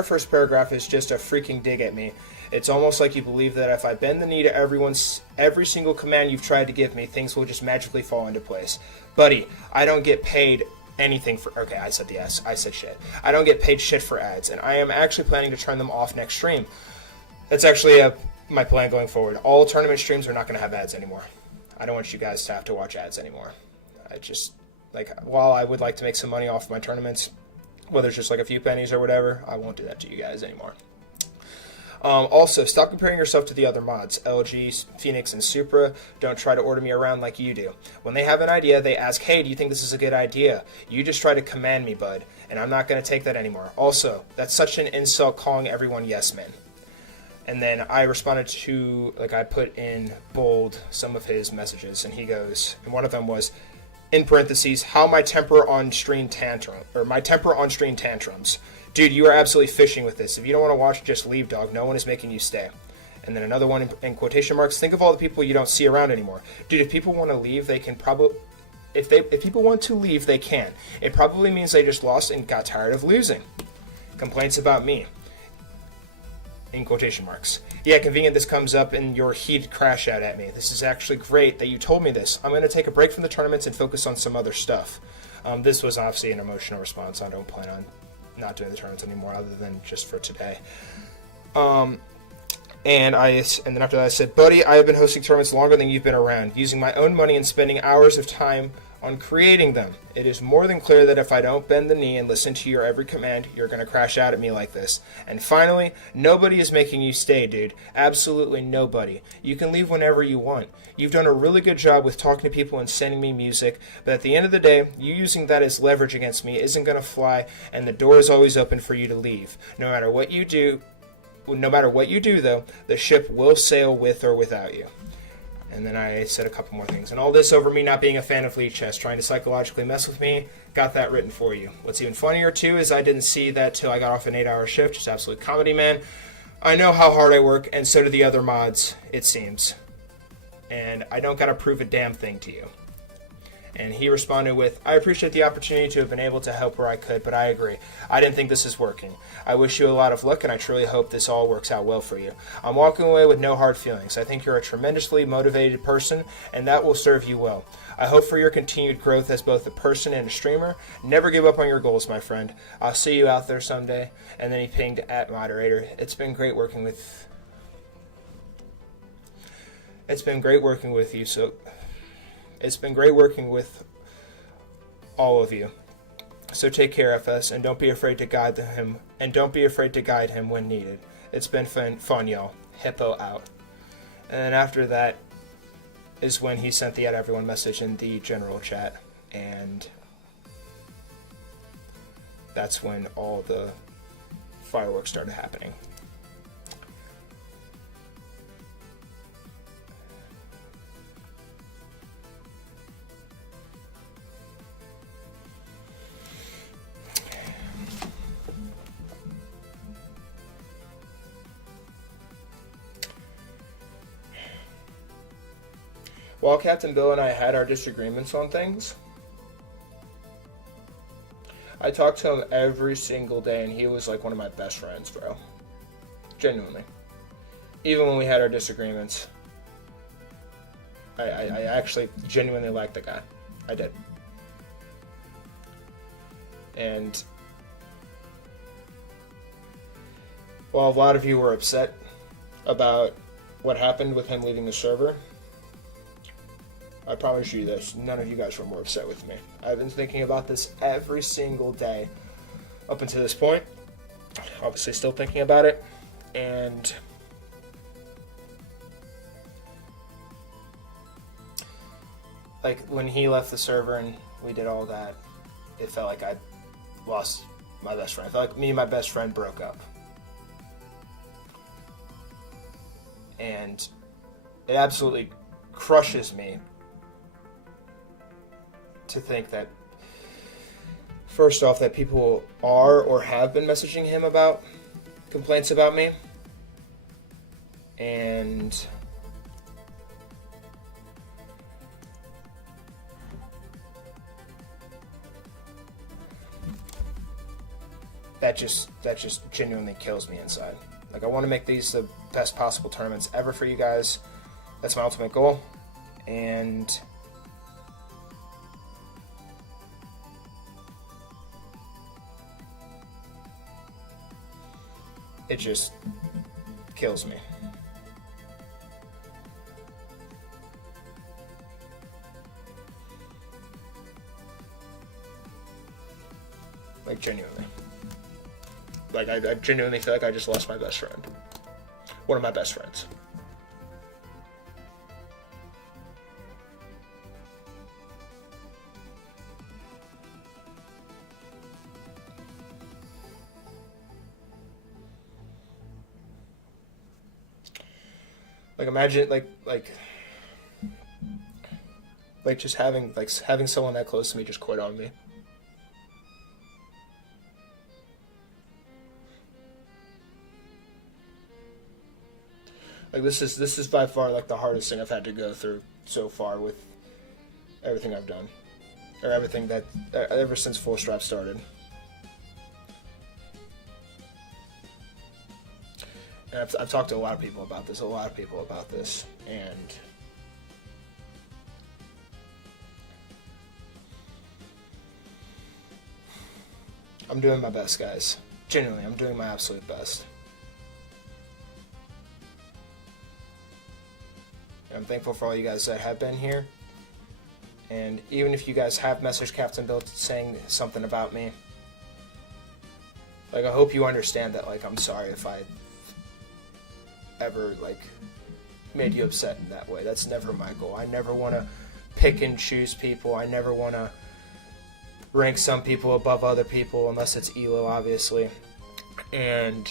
first paragraph is just a freaking dig at me. It's almost like you believe that if I bend the knee to every single command you've tried to give me, things will just magically fall into place. Buddy, I don't get paid anything for... Okay, I said the S. I said shit. I don't get paid shit for ads, and I am actually planning to turn them off next stream. That's actually my plan going forward. All tournament streams are not going to have ads anymore. I don't want you guys to have to watch ads anymore. I just... while I would like to make some money off of my tournaments... whether it's just like a few pennies or whatever, I won't do that to you guys anymore. Also, stop comparing yourself to the other mods, LG, Phoenix, and Supra. Don't try to order me around like you do. When they have an idea, they ask, hey, do you think this is a good idea? You just try to command me, bud, and I'm not going to take that anymore. Also, that's such an insult calling everyone yes men. And then I responded to, I put in bold some of his messages, and he goes, and one of them was, in parentheses, how my temper on stream tantrums. Dude, you are absolutely fishing with this. If you don't want to watch, just leave, dog. No one is making you stay. And then another one in quotation marks, think of all the people you don't see around anymore. Dude, if people want to leave, they can probably... If people want to leave, they can. It probably means they just lost and got tired of losing. Complaints about me. In quotation marks. Yeah, convenient this comes up in your heated crash out at me. This is actually great that you told me this. I'm going to take a break from the tournaments and focus on some other stuff. This was obviously an emotional response. I don't plan on not doing the tournaments anymore other than just for today. And then after that I said, buddy, I have been hosting tournaments longer than you've been around, using my own money and spending hours of time on creating them. It is more than clear that if I don't bend the knee and listen to your every command, you're going to crash out at me like this. And finally, nobody is making you stay, dude. Absolutely nobody. You can leave whenever you want. You've done a really good job with talking to people and sending me music, but at the end of the day, you using that as leverage against me isn't going to fly, and the door is always open for you to leave. No matter what you do, though, the ship will sail with or without you. And then I said a couple more things. And all this over me not being a fan of lead chess, trying to psychologically mess with me. Got that written for you. What's even funnier, too, is I didn't see that till I got off an 8-hour shift. Just absolute comedy, man. I know how hard I work, and so do the other mods, it seems. And I don't gotta prove a damn thing to you. And he responded with, I appreciate the opportunity to have been able to help where I could, but I agree. I didn't think this is working. I wish you a lot of luck, and I truly hope this all works out well for you. I'm walking away with no hard feelings. I think you're a tremendously motivated person, and that will serve you well. I hope for your continued growth as both a person and a streamer. Never give up on your goals, my friend. I'll see you out there someday. And then he pinged @moderator. It's been great working with you, so... It's been great working with all of you. So take care, FS, and don't be afraid to guide him. And don't be afraid to guide him when needed. It's been fun, y'all. Hippo out. And then after that is when he sent the @everyone message in the general chat, and that's when all the fireworks started happening. While Captain Bill and I had our disagreements on things, I talked to him every single day, and he was like one of my best friends, bro. Genuinely. Even when we had our disagreements, I actually genuinely liked the guy. I did. And while a lot of you were upset about what happened with him leaving the server, I promise you this, none of you guys were more upset with me. I've been thinking about this every single day up until this point. Obviously still thinking about it. And like when he left the server and we did all that, it felt like I lost my best friend. I felt like me and my best friend broke up. And it absolutely crushes me to think that, first off, that people are or have been messaging him about complaints about me, and that just genuinely kills me inside. Like, I want to make these the best possible tournaments ever for you guys. That's my ultimate goal, and it just kills me. Like, genuinely. Like, I genuinely feel like I just lost my best friend. One of my best friends. Like, imagine, like just having someone that close to me just quit on me. Like, this is by far like the hardest thing I've had to go through so far with everything I've done, or everything that ever since Full Strap started. And I've talked to a lot of people about this, and I'm doing my best, guys. Genuinely, I'm doing my absolute best. I'm thankful for all you guys that have been here. And even if you guys have messaged Captain Bill saying something about me, like, I hope you understand that, like, I'm sorry if I ever, like, made you upset in that way. That's never my goal. I never want to pick and choose people. I never want to rank some people above other people, unless it's ELO, obviously. And,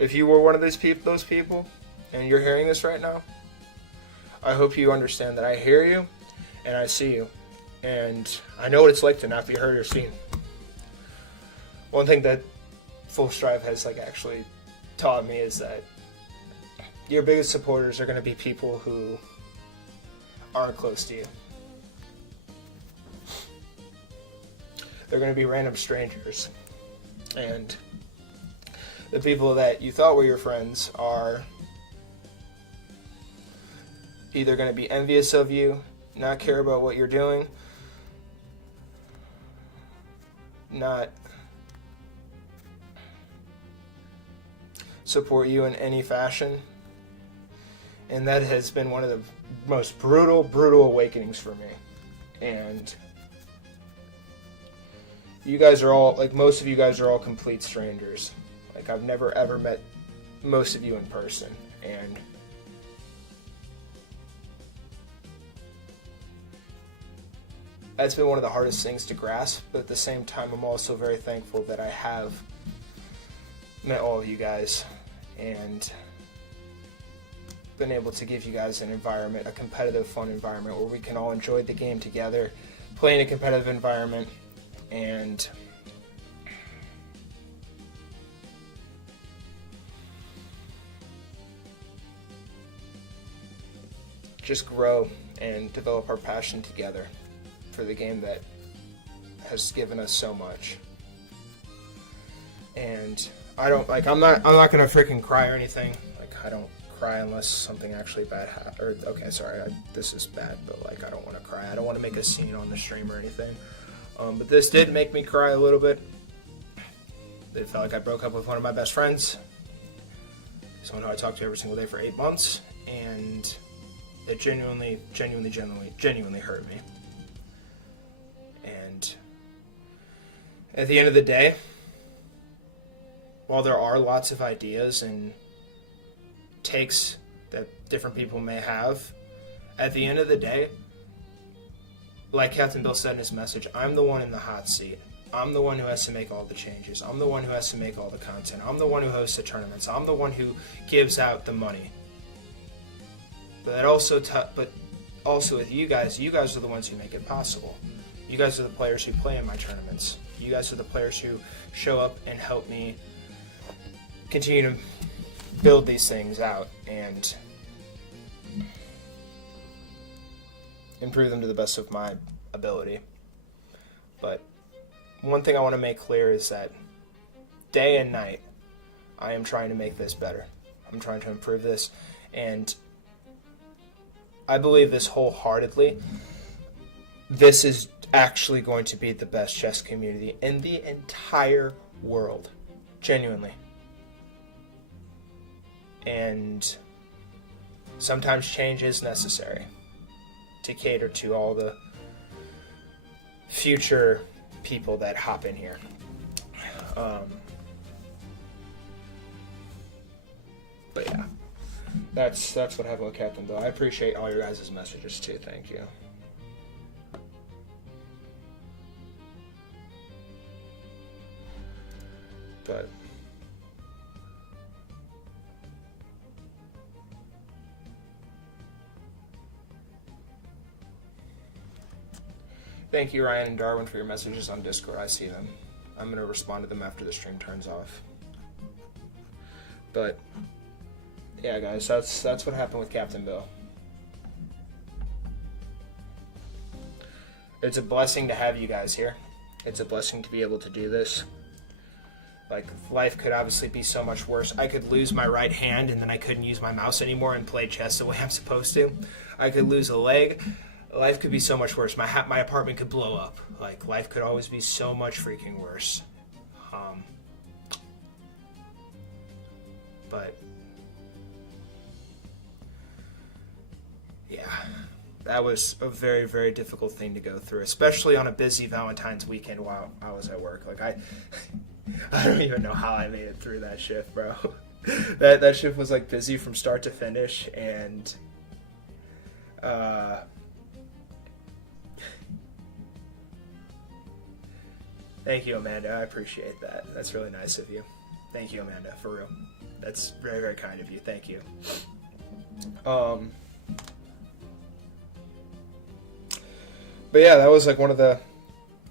if you were one of those people, and you're hearing this right now, I hope you understand that I hear you, and I see you, and I know what it's like to not be heard or seen. One thing that Full Strive has, like, actually taught me is that your biggest supporters are going to be people who aren't close to you. They're going to be random strangers, and the people that you thought were your friends are either going to be envious of you, not care about what you're doing, not support you in any fashion. And that has been one of the most brutal awakenings for me. And you guys are all, like, most of you guys are all complete strangers. Like, I've never ever met most of you in person. And that's been one of the hardest things to grasp, but at the same time, I'm also very thankful that I have met all of you guys and been able to give you guys an environment, a competitive, fun environment where we can all enjoy the game together, play in a competitive environment, and just grow and develop our passion together for the game that has given us so much. And I'm not gonna freaking cry or anything. Like, I don't cry unless something actually bad happens. This is bad, but, like, I don't want to cry. I don't want to make a scene on the stream or anything. But this did make me cry a little bit. It felt like I broke up with one of my best friends, someone who I talked to every single day for 8 months, and it genuinely hurt me. And at the end of the day, while there are lots of ideas and takes that different people may have, at the end of the day, like Captain Bill said in his message, I'm the one in the hot seat. I'm the one who has to make all the changes. I'm the one who has to make all the content. I'm the one who hosts the tournaments. I'm the one who gives out the money. But also with you guys are the ones who make it possible. You guys are the players who play in my tournaments. You guys are the players who show up and help me continue to build these things out and improve them to the best of my ability. But one thing I want to make clear is that day and night, I am trying to make this better. I'm trying to improve this, and I believe this wholeheartedly. This is actually going to be the best chess community in the entire world. Genuinely. And sometimes change is necessary to cater to all the future people that hop in here. But yeah, that's what happened with Captain Bill. I appreciate all your guys' messages too. Thank you. But thank you, Ryan and Darwin, for your messages on Discord. I see them. I'm going to respond to them after the stream turns off. But yeah, guys, that's what happened with Captain Bill. It's a blessing to have you guys here. It's a blessing to be able to do this. Like, life could obviously be so much worse. I could lose my right hand and then I couldn't use my mouse anymore and play chess the way I'm supposed to. I could lose a leg. life could be so much worse. My apartment could blow up. Like, life could always be so much freaking worse. But yeah, that was a very, very difficult thing to go through, especially on a busy Valentine's weekend while I was at work. Like, I don't even know how I made it through that shift, bro. That shift was like busy from start to finish, and thank you, Amanda. I appreciate that. That's really nice of you. Thank you, Amanda, for real. That's very, very kind of you. Thank you. But yeah, that was like one of the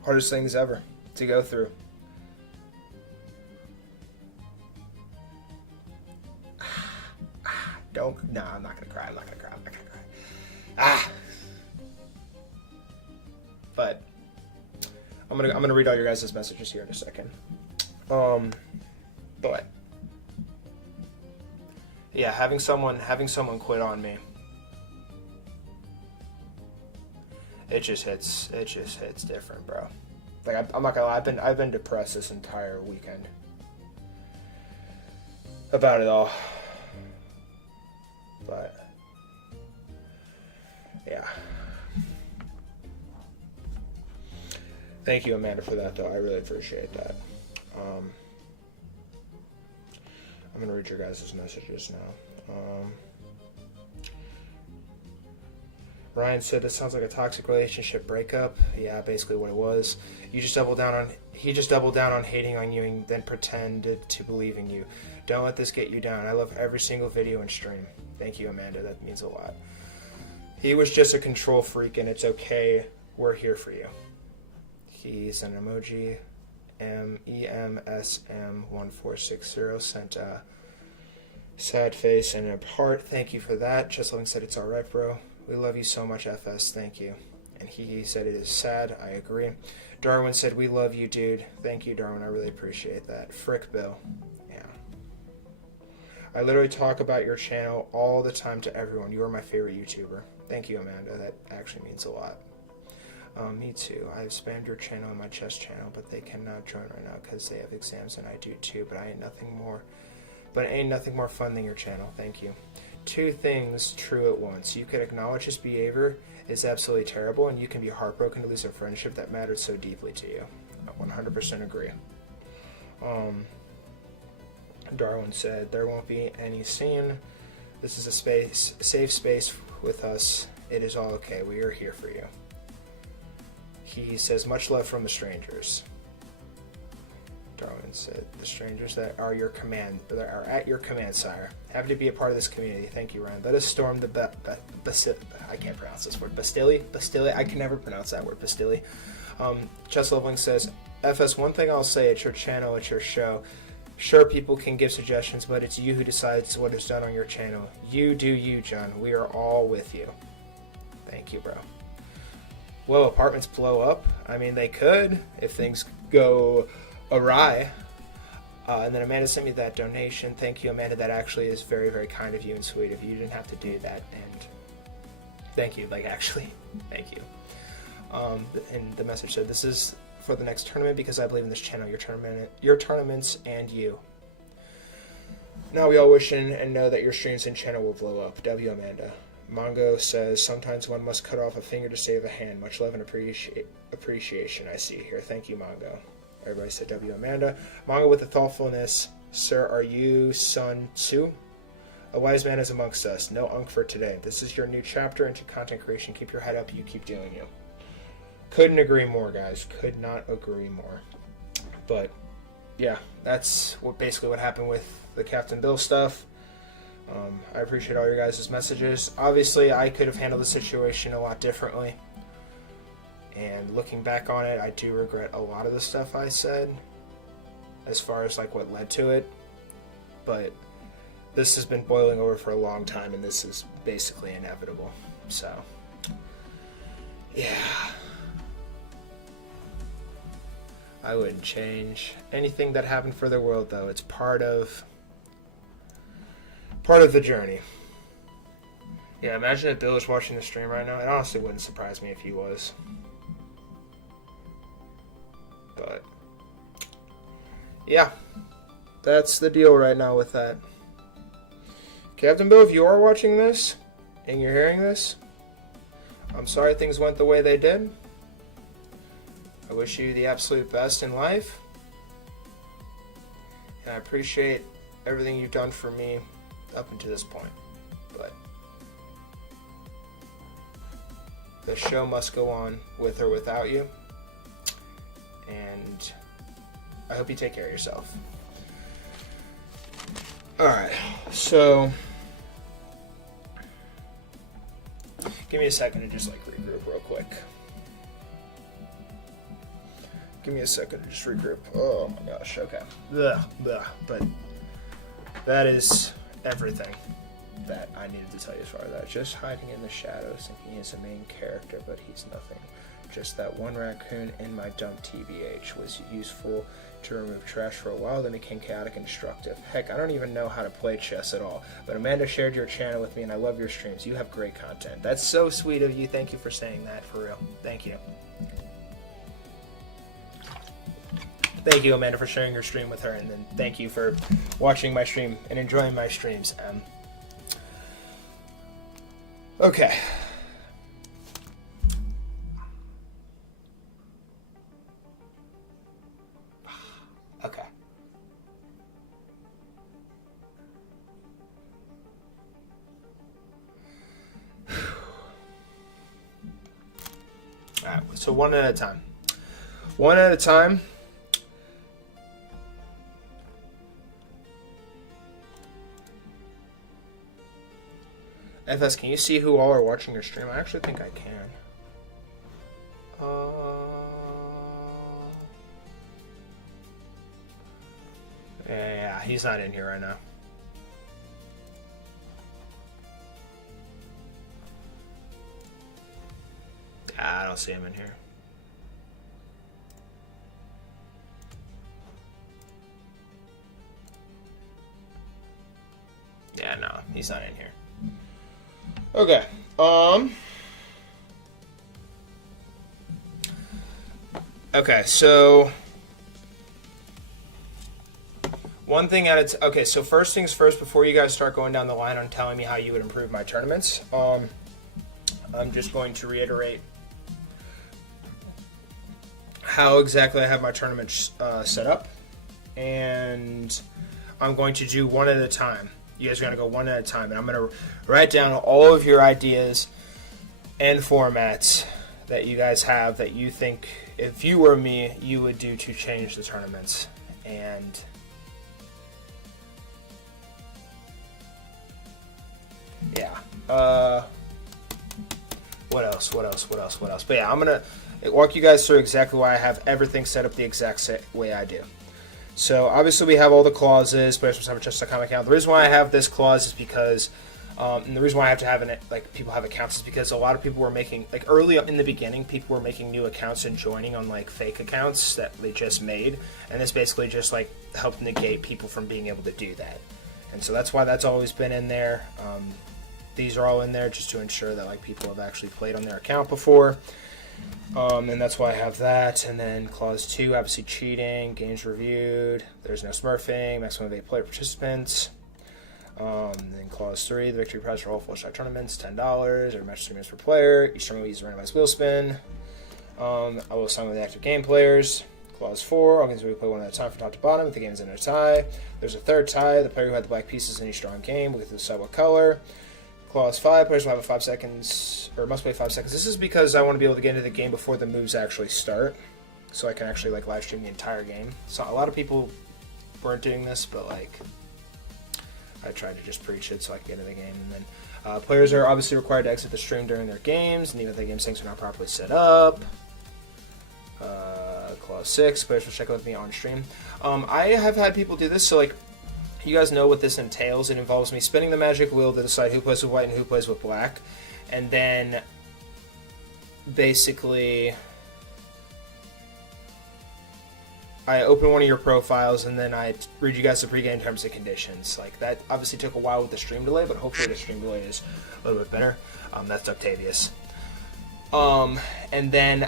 hardest things ever to go through. No, I'm not gonna cry. I'm not gonna cry. But I'm gonna read all your guys' messages here in a second. But yeah, having someone quit on me, it just hits different, bro. Like, I'm not gonna lie, I've been depressed this entire weekend about it all. But yeah, thank you, Amanda, for that, though. I really appreciate that. I'm gonna read your guys' messages now. Ryan said, "It sounds like a toxic relationship breakup." Yeah, basically what it was. He just doubled down on hating on you and then pretended to believe in you. Don't let this get you down. I love every single video and stream. Thank you, Amanda. That means a lot. He was just a control freak, and it's okay. We're here for you. He's an emoji. EMSM1460 sent a sad face and a heart. Thank you for that. Just Loving said, "It's alright, bro. We love you so much, FS. Thank you." And he said, "It is sad." I agree. Darwin said, "We love you, dude." Thank you, Darwin. I really appreciate that. Frick Bill. Yeah. I literally talk about your channel all the time to everyone. You are my favorite YouTuber. Thank you, Amanda. That actually means a lot. Me too. I've spammed your channel and my chess channel, but they cannot join right now because they have exams, and I do too. But ain't nothing more fun than your channel. Thank you. Two things true at once. You can acknowledge his behavior is absolutely terrible, and you can be heartbroken to lose a friendship that mattered so deeply to you. I 100% agree. Darwin said, "There won't be any scene. This is a safe space with us. It is all okay. We are here for you." He says, "Much love from the strangers." Darwin said, "The strangers that are at your command, sire. Happy to be a part of this community. Thank you, Ryan. Let us storm the I can't pronounce this word. Bastille. I can never pronounce that word. Bastille." Just Loveling says, "FS, one thing I'll say, it's your channel, it's your show. Sure, people can give suggestions, but it's you who decides what is done on your channel. You do you, John. We are all with you." Thank you, bro. Will apartments blow up? I mean, they could if things go awry. And then Amanda sent me that donation. Thank you, Amanda. That actually is very, very kind of you and sweet of you. You didn't have to do that. And thank you. Thank you. And the message said, "This is for the next tournament because I believe in this channel, your tournaments, and you. Now we all wish and know that your streams and channel will blow up. W, Amanda." Mongo says, "Sometimes one must cut off a finger to save a hand. Much love and appreciation I see here." Thank you, Mongo. Everybody said W, Amanda. Mongo with the thoughtfulness. "Sir, are you Sun Tzu? A wise man is amongst us. No unk for today. This is your new chapter into content creation. Keep your head up. You keep doing you." Couldn't agree more, guys. Could not agree more. But yeah, that's basically what happened with the Captain Bill stuff. I appreciate all your guys' messages. Obviously, I could have handled the situation a lot differently. And looking back on it, I do regret a lot of the stuff I said as far as like what led to it. But this has been boiling over for a long time, and this is basically inevitable. So, yeah. I wouldn't change anything that happened for the world, though. It's part of the journey. Yeah, imagine if Bill was watching the stream right now. It honestly wouldn't surprise me if he was. But, yeah. That's the deal right now with that. Captain Bill, if you are watching this, and you're hearing this, I'm sorry things went the way they did. I wish you the absolute best in life. And I appreciate everything you've done for me up until this point. But the show must go on with or without you. And I hope you take care of yourself. Alright, so give me a second to just regroup real quick. Give me a second to just regroup. Oh my gosh, okay. Ugh. But that is everything that I needed to tell you as far as that. Just hiding in the shadows, thinking he's the main character, but he's nothing. Just that one raccoon in my dump TBH was useful to remove trash for a while, then became chaotic and destructive. Heck, I don't even know how to play chess at all. But Amanda shared your channel with me, and I love your streams. You have great content. That's so sweet of you. Thank you for saying that, for real. Thank you. Thank you, Amanda, for sharing your stream with her, and then thank you for watching my stream and enjoying my streams. Okay. Okay. Alright, so one at a time. One at a time. FS, can you see who all are watching your stream? I actually think I can. Yeah, he's not in here right now. I don't see him in here. Yeah, no, he's not in here. Okay. Okay, so one thing at a okay, so first things first, before you guys start going down the line on telling me how you would improve my tournaments, I'm just going to reiterate how exactly I have my tournaments set up, and I'm going to do one at a time. You guys are going to go one at a time, and I'm going to write down all of your ideas and formats that you guys have that you think, if you were me, you would do to change the tournaments. And yeah. What else? But yeah, I'm going to walk you guys through exactly why I have everything set up the exact way I do. So obviously we have all the clauses, players must have a chess.com account. The reason why I have this clause is because, and the reason why I have to have it, like people have accounts, is because a lot of people were making, like early up in the beginning, people were making new accounts and joining on like fake accounts that they just made, and this basically just like helped negate people from being able to do that. And so that's why that's always been in there. These are all in there just to ensure that like people have actually played on their account before. And that's why I have that. And then clause 2, obviously cheating, games reviewed, there's no smurfing, maximum of 8 player participants. Then clause 3, the victory prize for all full shot tournaments, $10, every match 3 minutes per player, each tournament uses randomized wheel spin. I will assign with the active game players. Clause 4, all games will be played one at a time from top to bottom if the game is in a tie. There's a third tie, the player who had the black pieces in each drawing game will get to decide what color. Clause 5, players will have 5 seconds, or must play 5 seconds. This is because I want to be able to get into the game before the moves actually start, so I can actually like live stream the entire game. So a lot of people weren't doing this, but like I tried to just preach it so I could get into the game. And then players are obviously required to exit the stream during their games, and even if the game settings are not properly set up. Clause 6, players will check with me on stream. I have had people do this, so like, you guys know what this entails. It involves me spinning the magic wheel to decide who plays with white and who plays with black. And then basically I open one of your profiles, and then I read you guys the pregame terms and conditions. Like, that obviously took a while with the stream delay, but hopefully the stream delay is a little bit better. That's Octavius. And then,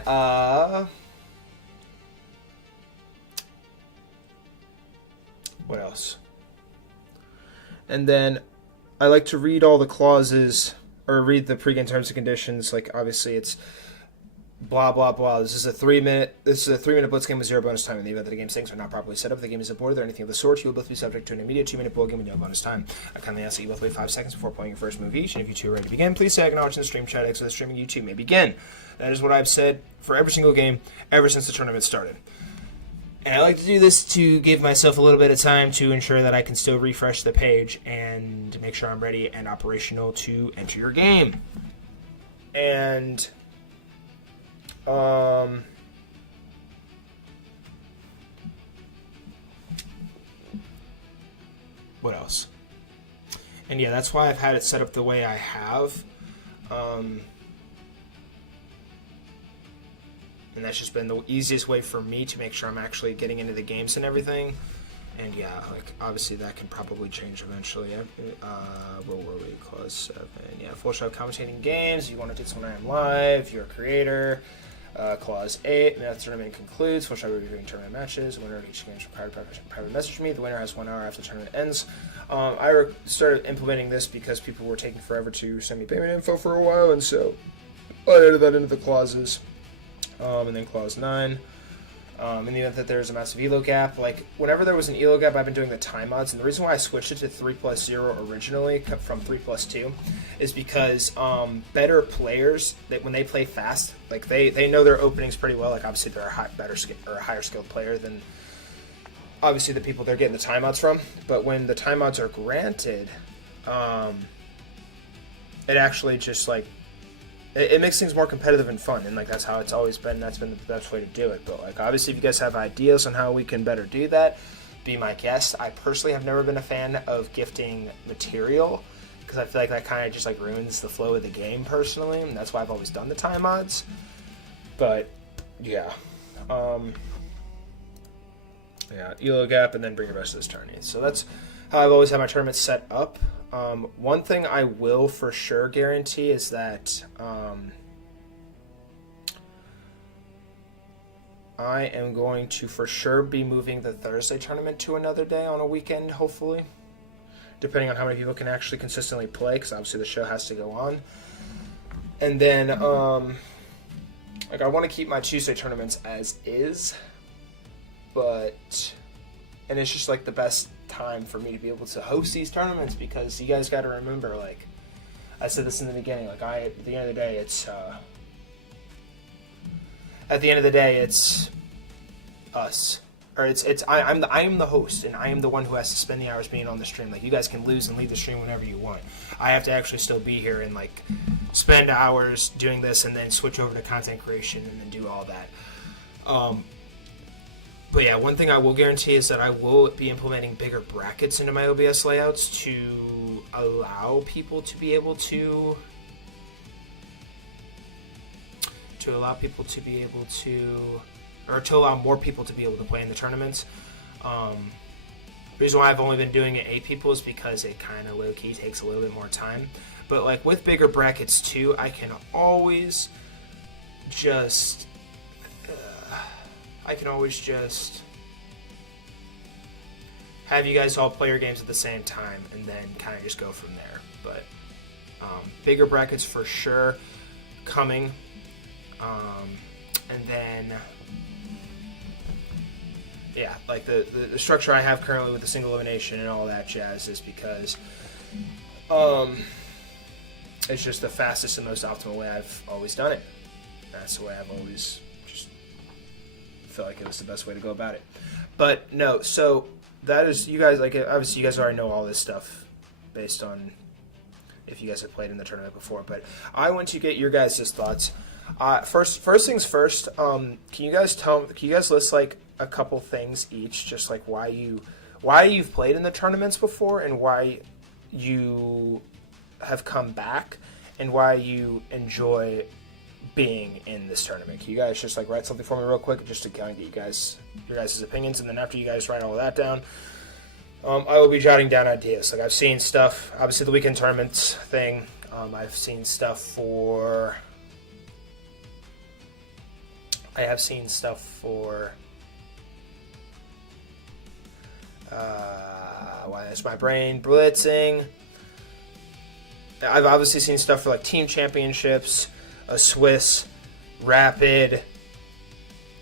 what else? And then I like to read all the clauses, or read the pregame terms and conditions. Like, obviously it's blah, blah, blah. This is a 3-minute blitz game with 0 bonus time. In the event that the game settings are not properly set up, if the game is aborted or anything of the sort, you will both be subject to an immediate 2-minute ball game with no bonus time. I kindly ask that you both wait 5 seconds before playing your first move each, and if you two are ready to begin, please say acknowledge in the stream chat so the streaming you two may begin. That is what I've said for every single game ever since the tournament started. And I like to do this to give myself a little bit of time to ensure that I can still refresh the page and make sure I'm ready and operational to enter your game. And what else? And yeah, that's why I've had it set up the way I have. And that's just been the easiest way for me to make sure I'm actually getting into the games and everything. And yeah, like, obviously that can probably change eventually. Where were we? Clause 7. Yeah, full show commentating games. You want to do this when I am live. You're a creator. Clause 8. And that tournament concludes. Full show reviewing tournament matches. The winner of each game is required to private message me. The winner has 1 hour after the tournament ends. I started implementing this because people were taking forever to send me payment info for a while, and so I added that into the clauses. And then clause 9. In the event that there's a massive elo gap, like, whenever there was an elo gap, I've been doing the timeouts, and the reason why I switched it to 3+0 originally from 3+2 is because better players, that when they play fast, like, they know their openings pretty well. Like, obviously they're a higher skilled player than obviously the people they're getting the timeouts from. But when the timeouts are granted, it actually just, like, it makes things more competitive and fun, and like, that's how it's always been. That's been the best way to do it. But like, obviously, if you guys have ideas on how we can better do that, be my guest. I personally have never been a fan of gifting material because I feel like that kind of just like ruins the flow of the game personally, and that's why I've always done the time odds. But yeah, elo gap, and then bring your best to this tourney. So that's how I've always had my tournaments set up. One thing I will for sure guarantee is that I am going to for sure be moving the Thursday tournament to another day on a weekend, hopefully, depending on how many people can actually consistently play, because obviously the show has to go on. And then, like, I want to keep my Tuesday tournaments as is, and it's just like the best time for me to be able to host these tournaments, because you guys got to remember, like I said this in the beginning, like, at the end of the day it's us, or I am the host, and I am the one who has to spend the hours being on the stream. Like, you guys can lose and leave the stream whenever you want. I have to actually still be here and like spend hours doing this, and then switch over to content creation, and then do all that. But yeah, one thing I will guarantee is that I will be implementing bigger brackets into my OBS layouts to allow people to be able to allow more people to be able to play in the tournaments. The reason why I've only been doing it 8 people is because it kind of low-key takes a little bit more time. But like, with bigger brackets too, I can always just have you guys all play your games at the same time, and then kind of just go from there. But bigger brackets for sure coming. And then, yeah, like the structure I have currently with the single elimination and all that jazz is because it's just the fastest and most optimal way I've always done it. That's the way I've always just felt like it was the best way to go about it. But no, so that is, you guys, like, obviously you guys already know all this stuff based on if you guys have played in the tournament before, but I want to get your guys' thoughts. First things first, can you guys list like a couple things each, just like why you've played in the tournaments before, and why you have come back, and why you enjoy being in this tournament. Can you guys just like write something for me real quick, just to kind of get your guys' opinions, and then after you guys write all of that down, I will be jotting down ideas. Like I've seen stuff, obviously the weekend tournaments thing. I've seen stuff for. I have seen stuff for. Why is my brain blitzing? I've obviously seen stuff for like team championships, a Swiss, Rapid.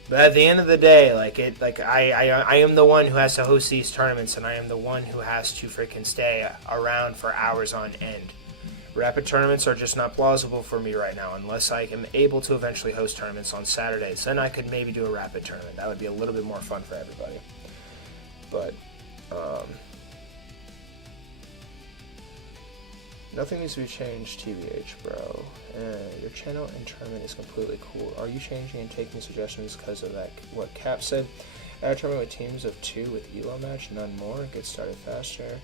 But at the end of the day, I am the one who has to host these tournaments, and I am the one who has to freaking stay around for hours on end. Rapid tournaments are just not plausible for me right now, unless I am able to eventually host tournaments on Saturdays. Then I could maybe do a Rapid tournament. That would be a little bit more fun for everybody. But nothing needs to be changed, TBH, bro. Your channel and tournament is completely cool. Are you changing and taking suggestions because of that? What Cap said? Add a tournament with teams of 2 with elo match, none more. Get started faster,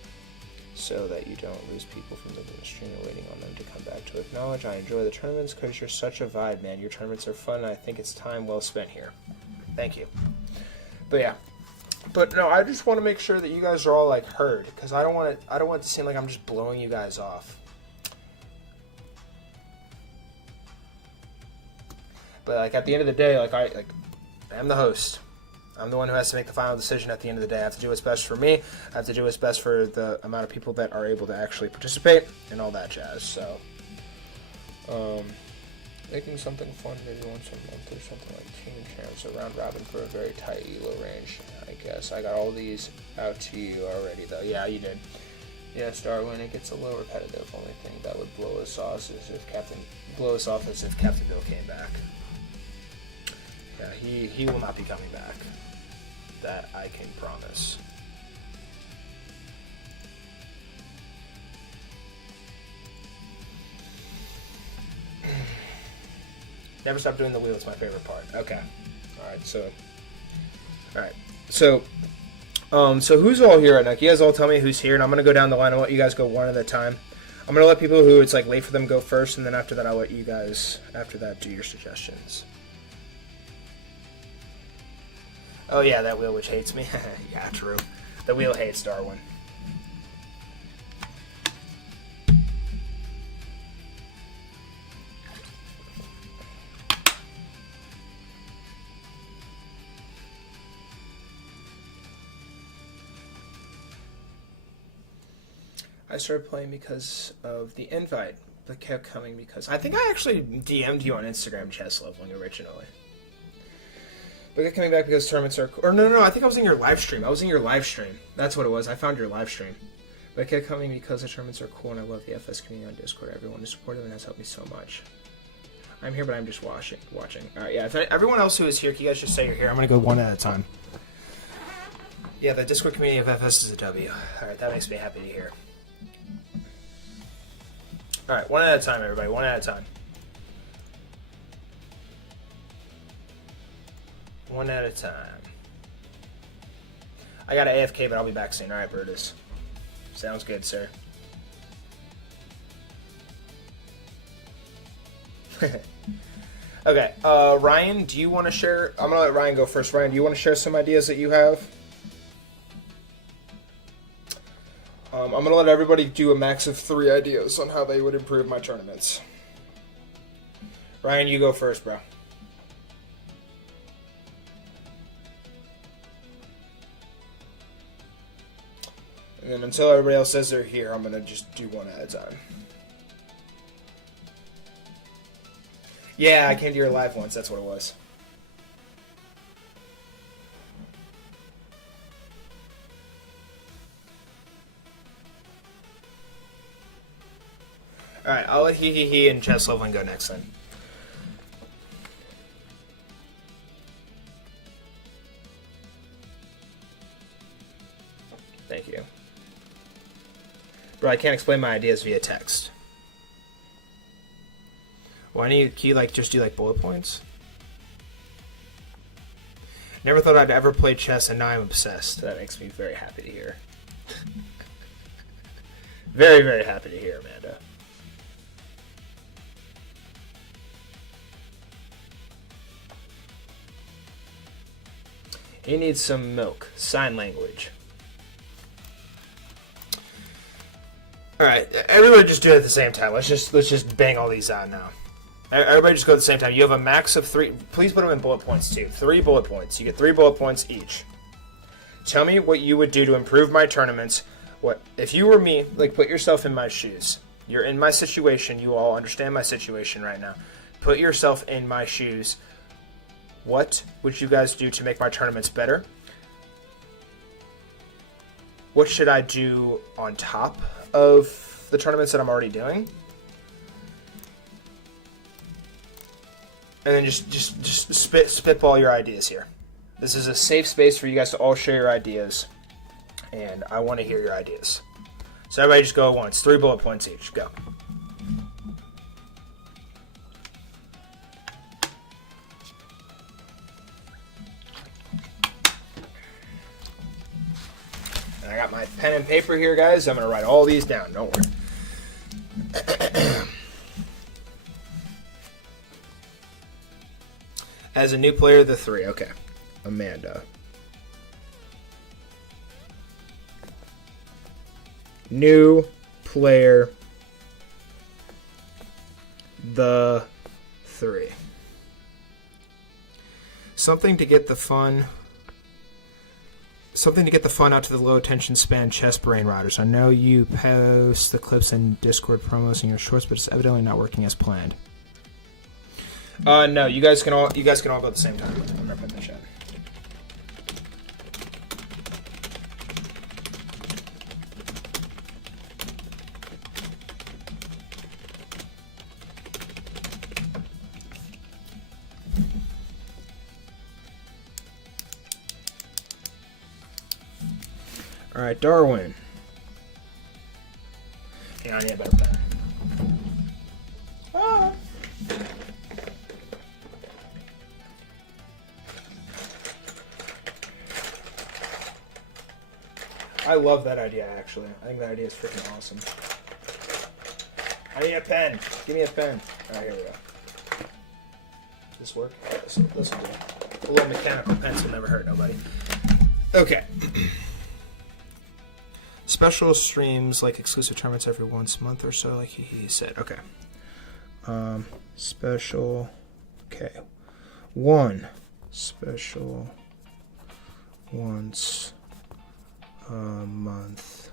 so that you don't lose people from leaving the stream and waiting on them to come back to acknowledge. I enjoy the tournaments because you're such a vibe, man. Your tournaments are fun, and I think it's time well spent here. Thank you. But yeah. But no, I just want to make sure that you guys are all like heard, because I don't want it to seem like I'm just blowing you guys off. But like at the end of the day, I am the host. I'm the one who has to make the final decision at the end of the day. I have to do what's best for me. I have to do what's best for the amount of people that are able to actually participate and all that jazz. So, making something fun maybe once a month or something like team champs or round robin for a very tight elo range. I guess I got all these out to you already, though. Yeah, you did. Yes, Darwin. It gets a little repetitive. Only thing that would blow us off is if Captain Bill came back. Yeah, he will not be coming back. That I can promise. Never stop doing the wheel. It's my favorite part. Okay. All right. So who's all here right now? Can you guys all tell me who's here, and I'm gonna go down the line. I'll let you guys go one at a time. I'm gonna let people who it's like late for them go first, and then after that, I'll let you guys after that do your suggestions. Oh yeah, that wheel which hates me. Yeah, true. The wheel hates Darwin. I started playing because of the invite, but kept coming because I think I actually DM'd you on Instagram, Chess Leveling, originally. But kept coming back because tournaments are cool. Or no, I think I was in your live stream. That's what it was. I found your live stream. But I kept coming because the tournaments are cool, and I love the FS community on Discord. Everyone is supportive and has helped me so much. I'm here, but I'm just watching. All right, yeah. If everyone else who is here, can you guys just say you're here? I'm going to go one at a time. Yeah, the Discord community of FS is a W. All right, that makes me happy to hear. All right, one at a time, everybody. One at a time. One at a time. I got an AFK, but I'll be back soon. All right, Brutus. Sounds good, sir. Okay, Ryan, do you want to share? I'm going to let Ryan go first. Ryan, do you want to share some ideas that you have? I'm going to let everybody do a max of 3 ideas on how they would improve my tournaments. Ryan, you go first, bro. And then until everybody else says they're here, I'm going to just do one at a time. Yeah, I came to your live once. That's what it was. Alright, I'll let he and Chess Leveling go next then. Thank you. Bro, I can't explain my ideas via text. Why don't you like just do like bullet points? Never thought I'd ever play chess, and now I'm obsessed. That makes me very happy to hear. Very, very happy to hear, Amanda. He needs some milk. Sign language. All right, everybody just do it at the same time. Let's just bang all these out now. Everybody just go at the same time. You have a max of 3. Please put them in bullet points too. 3 bullet points. You get 3 bullet points each. Tell me what you would do to improve my tournaments. What if you were me? Like, put yourself in my shoes. You're in my situation. You all understand my situation right now. Put yourself in my shoes. What would you guys do to make my tournaments better? What should I do on top of the tournaments that I'm already doing? And then just spitball your ideas here. This is a safe space for you guys to all share your ideas, and I want to hear your ideas. So everybody just go at once. 3 bullet points each. Go. And I got my pen and paper here, guys. I'm going to write all these down. Don't worry. As a new player, the 3. Okay. Amanda. New player, the 3. Something to get the fun out to the low attention span chess brain riders. I know you post the clips and Discord promos in your shorts, but it's evidently not working as planned. No, you guys can all go at the same time. I'm gonna put in the chat. All right, Darwin. Hang on, I need a better pen. I love that idea, actually. I think that idea is freaking awesome. I need a pen. Give me a pen. All right, here we go. Does this work? This will do. A little mechanical pencil never hurt nobody. Okay. Special streams, like exclusive tournaments every once a month or so, like he said. Okay. Special. Okay. 1 special once a month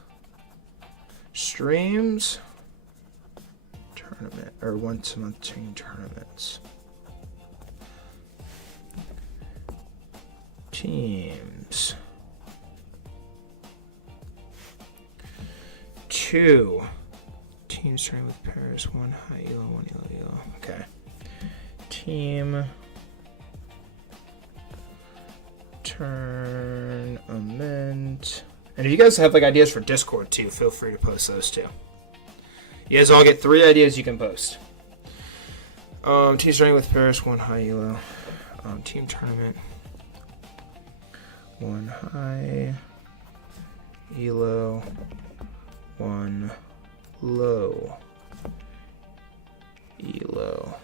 streams, tournament, or once a month team tournaments. Teams. 2 teams starting with pairs, 1 high elo, 1 elo. Okay. Team tournament. And if you guys have like ideas for Discord too, feel free to post those too. You guys all get 3 ideas you can post. Team starting with pairs, 1 high elo. Team tournament, 1 high elo, 1 low elo.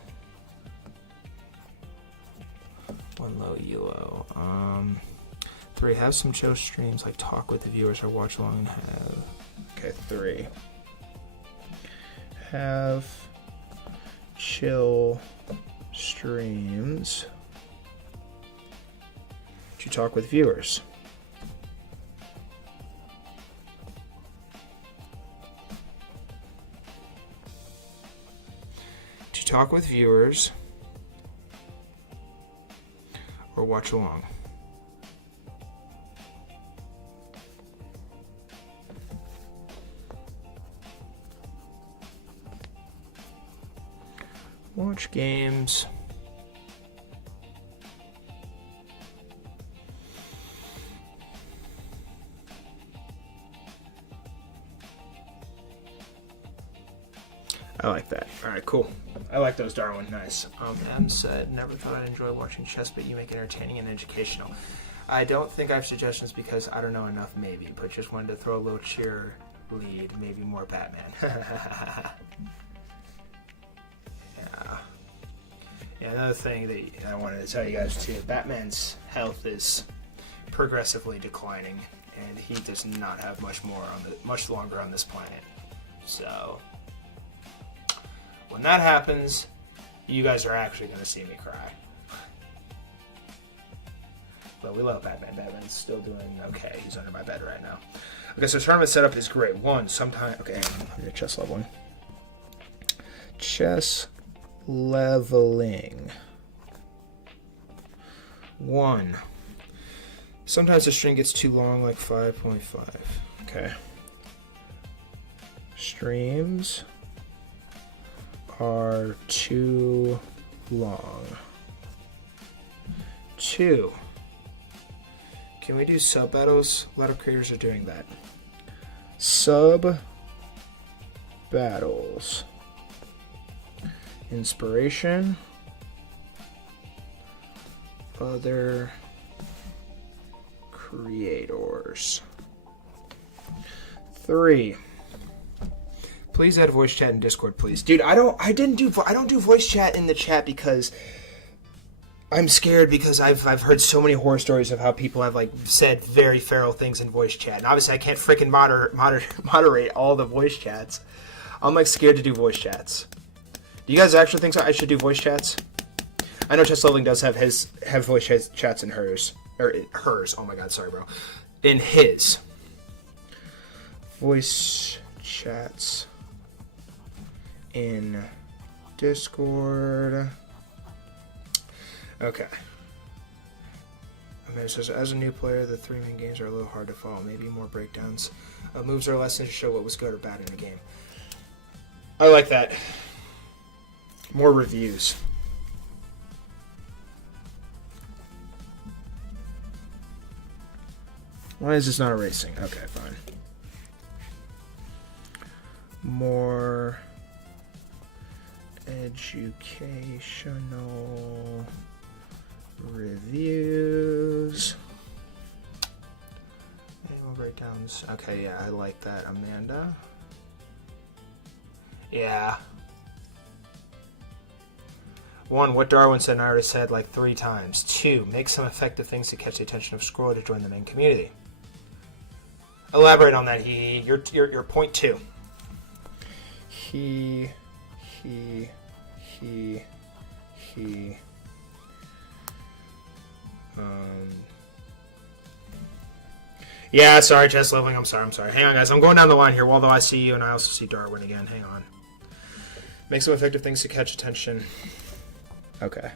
1 low elo. 3, have some chill streams, like talk with the viewers or watch along and have. Okay, 3. Have chill streams to talk with viewers. To talk with viewers or watch along. Watch games. I like that. All right, cool. I like those, Darwin. Nice. Em said, never thought I'd enjoy watching chess, but you make it entertaining and educational. I don't think I have suggestions because I don't know enough, maybe, but just wanted to throw a little cheer lead, maybe more Batman. Yeah, another thing that I wanted to tell you guys too, Batman's health is progressively declining, and he does not have much longer on this planet. So when that happens, you guys are actually going to see me cry. But we love Batman. Batman's still doing okay. He's under my bed right now. Okay, so tournament setup is great. Okay, I'm your chess leveling. Chess leveling. 1. Sometimes the string gets too long, like 5.5. Okay. Streams are too long. 2. Can we do sub battles? A lot of creators are doing that. Sub battles. Inspiration. Other creators. 3. Please add voice chat in Discord, please. Dude, I don't do voice chat in the chat because I'm scared, because I've heard so many horror stories of how people have like said very feral things in voice chat. And obviously I can't freaking moderate all the voice chats. I'm like scared to do voice chats. Do you guys actually think I should do voice chats? I know Chess Leveling does have voice chats in hers. Or in hers. Oh my god, sorry, bro. In his. Voice chats in Discord. Okay. Okay, it says, as a new player, the 3 main games are a little hard to follow. Maybe more breakdowns. Moves are lessons to show what was good or bad in the game. I like that. More reviews. Why is this not erasing? Okay, fine. More educational reviews. Annual breakdowns. Okay, yeah, I like that, Amanda. Yeah. 1, what Darwin said and I already said like 3 times. 2, make some effective things to catch the attention of Scroll to join the main community. Elaborate on that, your point 2. He. Yeah, sorry, Chess Leveling. I'm sorry. Hang on, guys. I'm going down the line here, although I see you and I also see Darwin again. Hang on. Make some effective things to catch attention. Okay.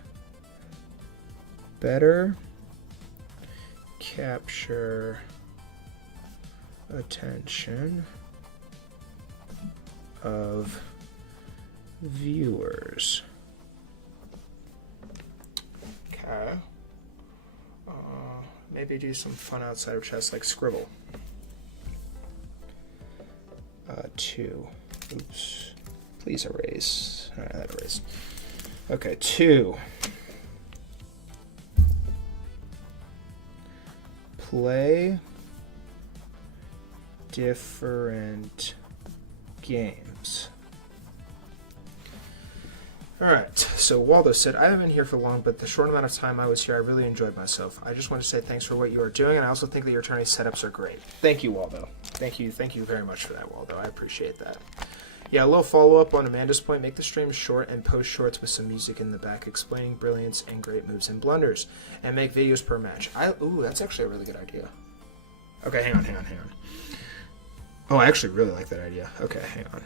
Better capture attention of viewers. Okay. Maybe do some fun outside of chess, like scribble. 2. Oops. Please erase. Alright, that erased. Okay, 2. Play different games. Alright, so Waldo said, I haven't been here for long, but the short amount of time I was here, I really enjoyed myself. I just want to say thanks for what you are doing, and I also think that your tourney setups are great. Thank you, Waldo. Thank you very much for that, Waldo. I appreciate that. Yeah, a little follow-up on Amanda's point. Make the stream short and post shorts with some music in the back explaining brilliance and great moves and blunders. And make videos per match. Ooh, that's actually a really good idea. Okay, hang on. Oh, I actually really like that idea. Okay, hang on.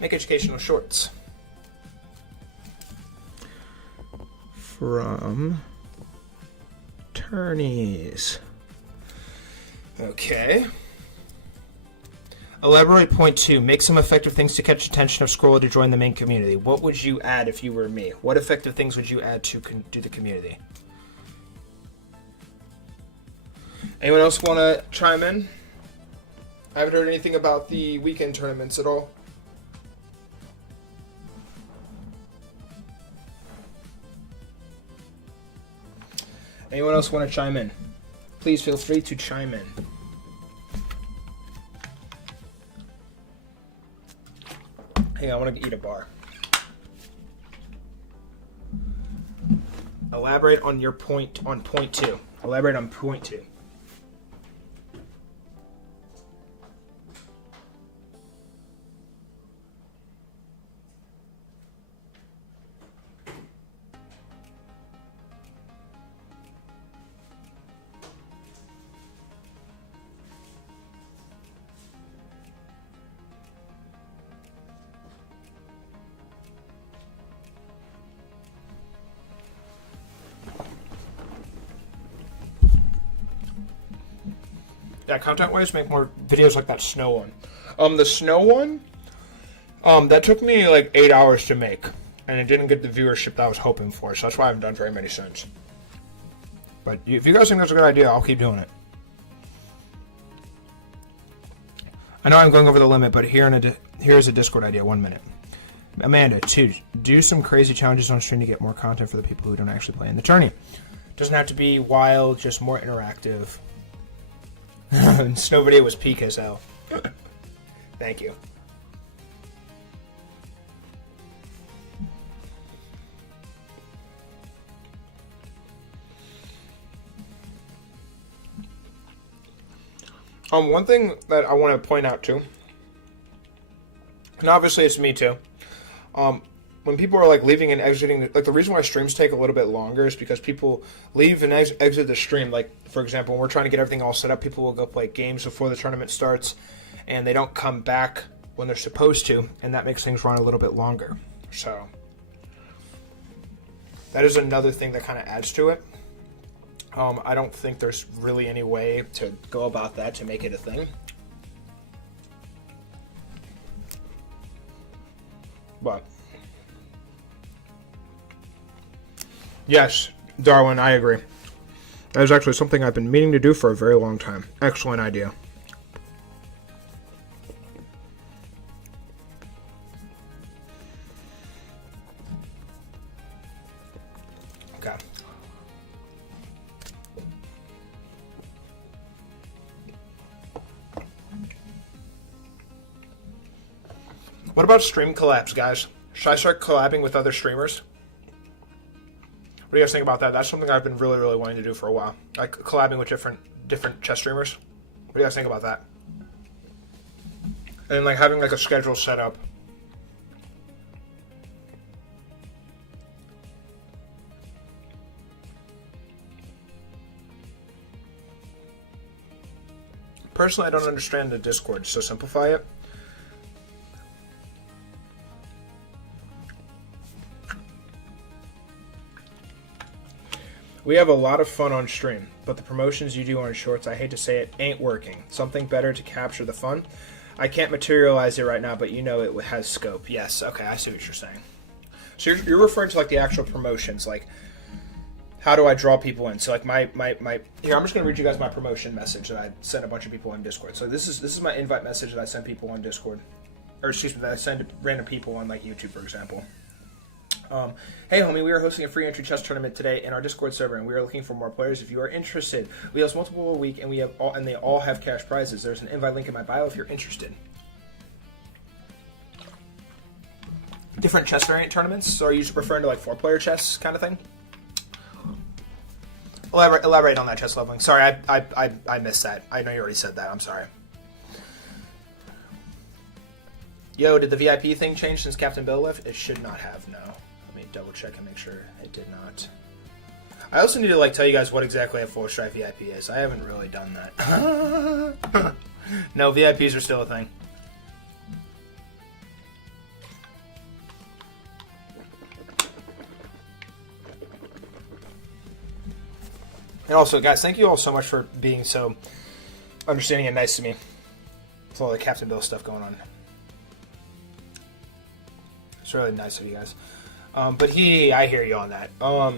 Make educational shorts. From tourneys. Okay. Elaborate point 2. Make some effective things to catch attention of Scroll to join the main community. What would you add if you were me? What effective things would you add to do the community? Anyone else want to chime in? I haven't heard anything about the weekend tournaments at all. Anyone else want to chime in? Please feel free to chime in. Hey, I want to eat a bar. Elaborate on your point on point 2. Elaborate on point 2. Yeah, content-wise, make more videos like that snow one. The snow one, that took me like 8 hours to make, and it didn't get the viewership that I was hoping for, so that's why I haven't done very many since. But if you guys think that's a good idea, I'll keep doing it. I know I'm going over the limit, but here's a Discord idea. 1 minute. Amanda, 2. Do some crazy challenges on stream to get more content for the people who don't actually play in the tourney. Doesn't have to be wild, just more interactive. Snow video was peak as hell. Thank you. One thing that I want to point out too, and obviously it's me too. When people are like leaving and exiting, like the reason why streams take a little bit longer is because people leave and exit the stream. Like for example, when we're trying to get everything all set up, people will go play games before the tournament starts, and they don't come back when they're supposed to, and that makes things run a little bit longer. So that is another thing that kind of adds to it. I don't think there's really any way to go about that to make it a thing. But yes, Darwin, I agree. That is actually something I've been meaning to do for a very long time. Excellent idea. Okay. What about stream collabs, guys? Should I start collabing with other streamers? What do you guys think about that? That's something I've been really, really wanting to do for a while. Like collabing with different chess streamers. What do you guys think about that? And like having like a schedule set up. Personally, I don't understand the Discord, so simplify it. We have a lot of fun on stream, but the promotions you do on shorts, I hate to say it, ain't working. Something better to capture the fun. I can't materialize it right now, but you know it has scope. Yes, okay, I see what you're saying. So you're referring to like the actual promotions, like how do I draw people in? So like my here, I'm just gonna read you guys my promotion message that I sent a bunch of people on Discord. So this is my invite message that I send people on Discord, or excuse me, that I send random people on like YouTube, for example. Hey homie, we are hosting a free entry chess tournament today in our Discord server, and we are looking for more players. If you are interested, we host multiple a week, and they all have cash prizes. There's an invite link in my bio if you're interested. Different chess variant tournaments. So are you referring to like 4-player chess kind of thing? Elaborate on that chess leveling. Sorry, I missed that. I know you already said that. I'm sorry. Yo, did the VIP thing change since Captain Bill left? It should not have, no. Let me double check and make sure it did not. I also need to like tell you guys what exactly a 4-stripe VIP is. I haven't really done that. No, VIPs are still a thing. And also, guys, thank you all so much for being so understanding and nice to me with all the Captain Bill stuff going on. It's really nice of you guys. But I hear you on that. I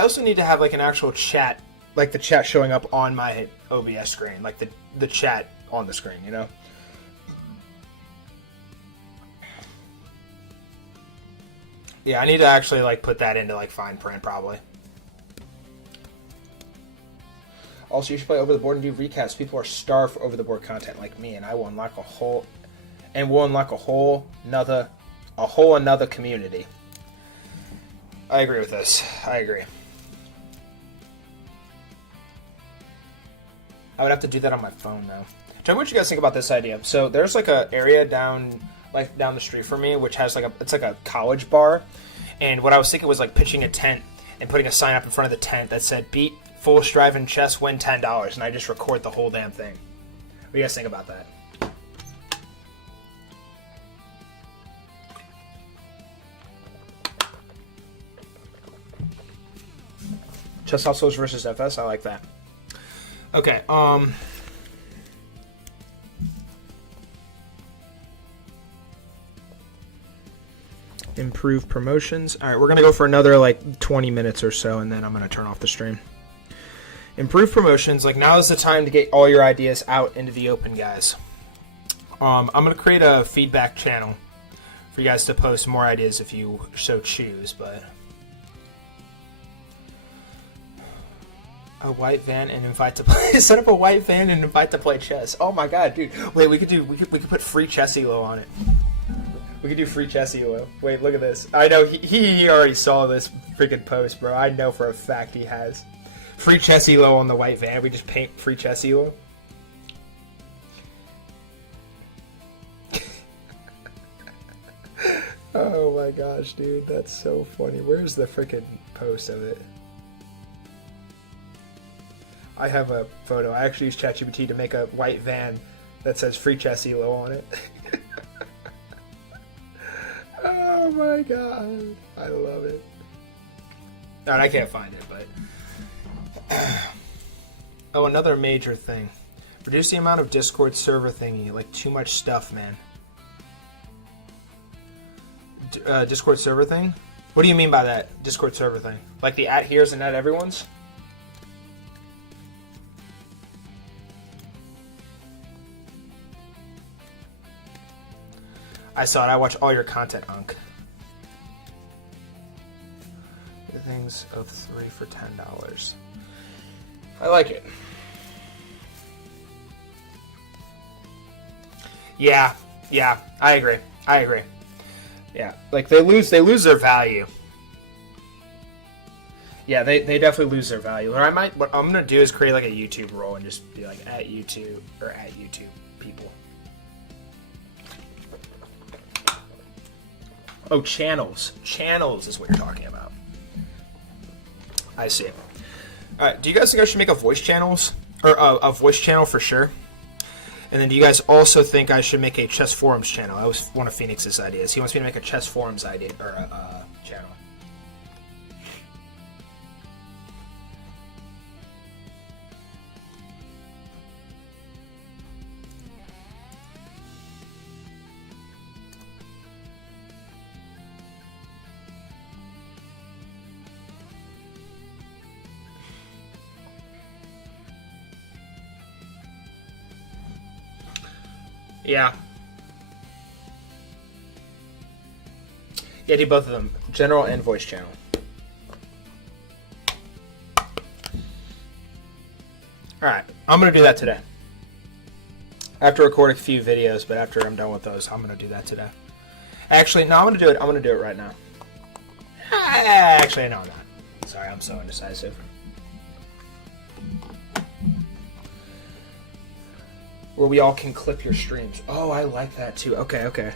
also need to have like an actual chat, like the chat showing up on my OBS screen, like the chat on the screen, you know? Yeah, I need to actually like put that into like fine print probably. Also, you should play Over the Board and do recaps. People are starved for Over the Board content like me, and I will unlock a whole another community. I agree with this. I agree. I would have to do that on my phone though. Tell me what you guys think about this idea. So there's like a area down the street from me, which has it's like a college bar, and what I was thinking was like pitching a tent and putting a sign up in front of the tent that said "Beat Full Strive in Chess, win $10," and I just record the whole damn thing. What do you guys think about that? Chess Hustles versus FS. I like that. Okay. Improve promotions. All right, we're gonna go for another like 20 minutes or so, and then I'm gonna turn off the stream. Improve promotions. Like, now is the time to get all your ideas out into the open, guys. I'm gonna create a feedback channel for you guys to post more ideas if you so choose, but. A white van and invite to play. Set up a white van and invite to play chess. Oh my god, dude! Wait, we could put free chess elo on it. We could do free chess elo. Wait, look at this. I know he already saw this freaking post, bro. I know for a fact he has free chess elo on the white van. We just paint free chess elo. Oh my gosh, dude, that's so funny. Where's the freaking post of it? I have a photo. I actually used ChatGPT to make a white van that says free chess elo on it. Oh my god. I love it. No, I can't find it, but... Oh, another major thing. Reduce the amount of Discord server thingy. Like, too much stuff, man. Discord server thing? What do you mean by that, Discord server thing? Like the at here's and at everyone's? I saw it. I watch all your content, Unk. Things of 3 for $10. I like it. Yeah, I agree. Yeah, like they lose their value. Yeah, they definitely lose their value. Or what I'm gonna do is create like a YouTube role and just be like at YouTube people. Oh, channels. Channels is what you're talking about. I see. Alright, do you guys think I should make a voice channels? Or a voice channel for sure? And then do you guys also think I should make a chess forums channel? That was one of Phoenix's ideas. He wants me to make a chess forums idea, or channel. Yeah. Yeah, do both of them. General and voice channel. Alright, I'm going to do that today. I have to record a few videos, but after I'm done with those, I'm going to do that today. Actually, no, I'm going to do it. I'm going to do it right now. Actually, no, I'm not. Sorry, I'm so indecisive. Where we all can clip your streams. Oh, I like that too. Okay.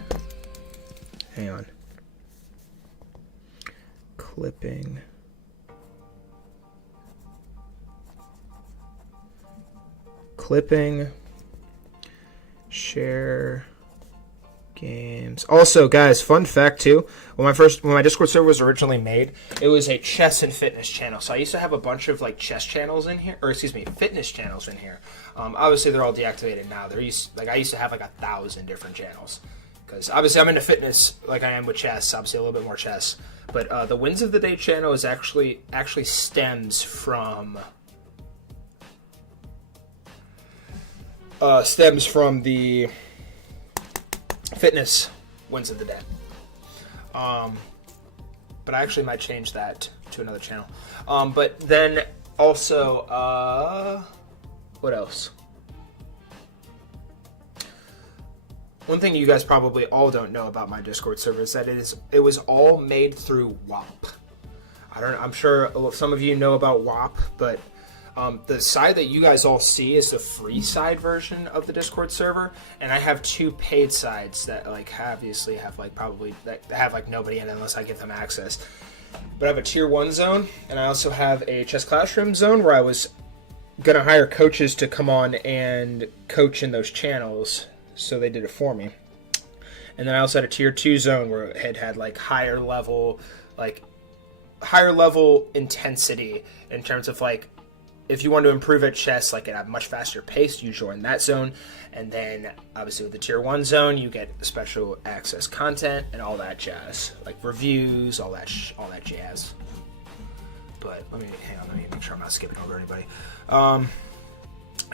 Hang on. Clipping. Share games. Also, guys, fun fact too. When my Discord server was originally made, it was a chess and fitness channel. So I used to have a bunch of like chess channels in here, or excuse me, fitness channels in here. Obviously, they're all deactivated now. I used to have like 1,000 different channels because obviously I'm into fitness like I am with chess. Obviously, a little bit more chess. But the Wins of the Day channel is actually stems from the fitness Wins of the Day. But I actually might change that to another channel. But then also, What else? One thing you guys probably all don't know about my Discord server is that it was all made through WAP. I'm sure some of you know about WAP, but the side that you guys all see is the free side version of the Discord server, and I have 2 paid sides that like obviously have like probably that have like nobody in it unless I give them access. But I have a tier 1 zone, and I also have a chess classroom zone where I was gonna hire coaches to come on and coach in those channels. So they did it for me. And then I also had a tier 2 zone where it had like higher level intensity in terms of like if you want to improve at chess like at a much faster pace, you join that zone. And then obviously with the tier 1 zone, you get special access content and all that jazz, like reviews, all that jazz. But let me make sure I'm not skipping over anybody.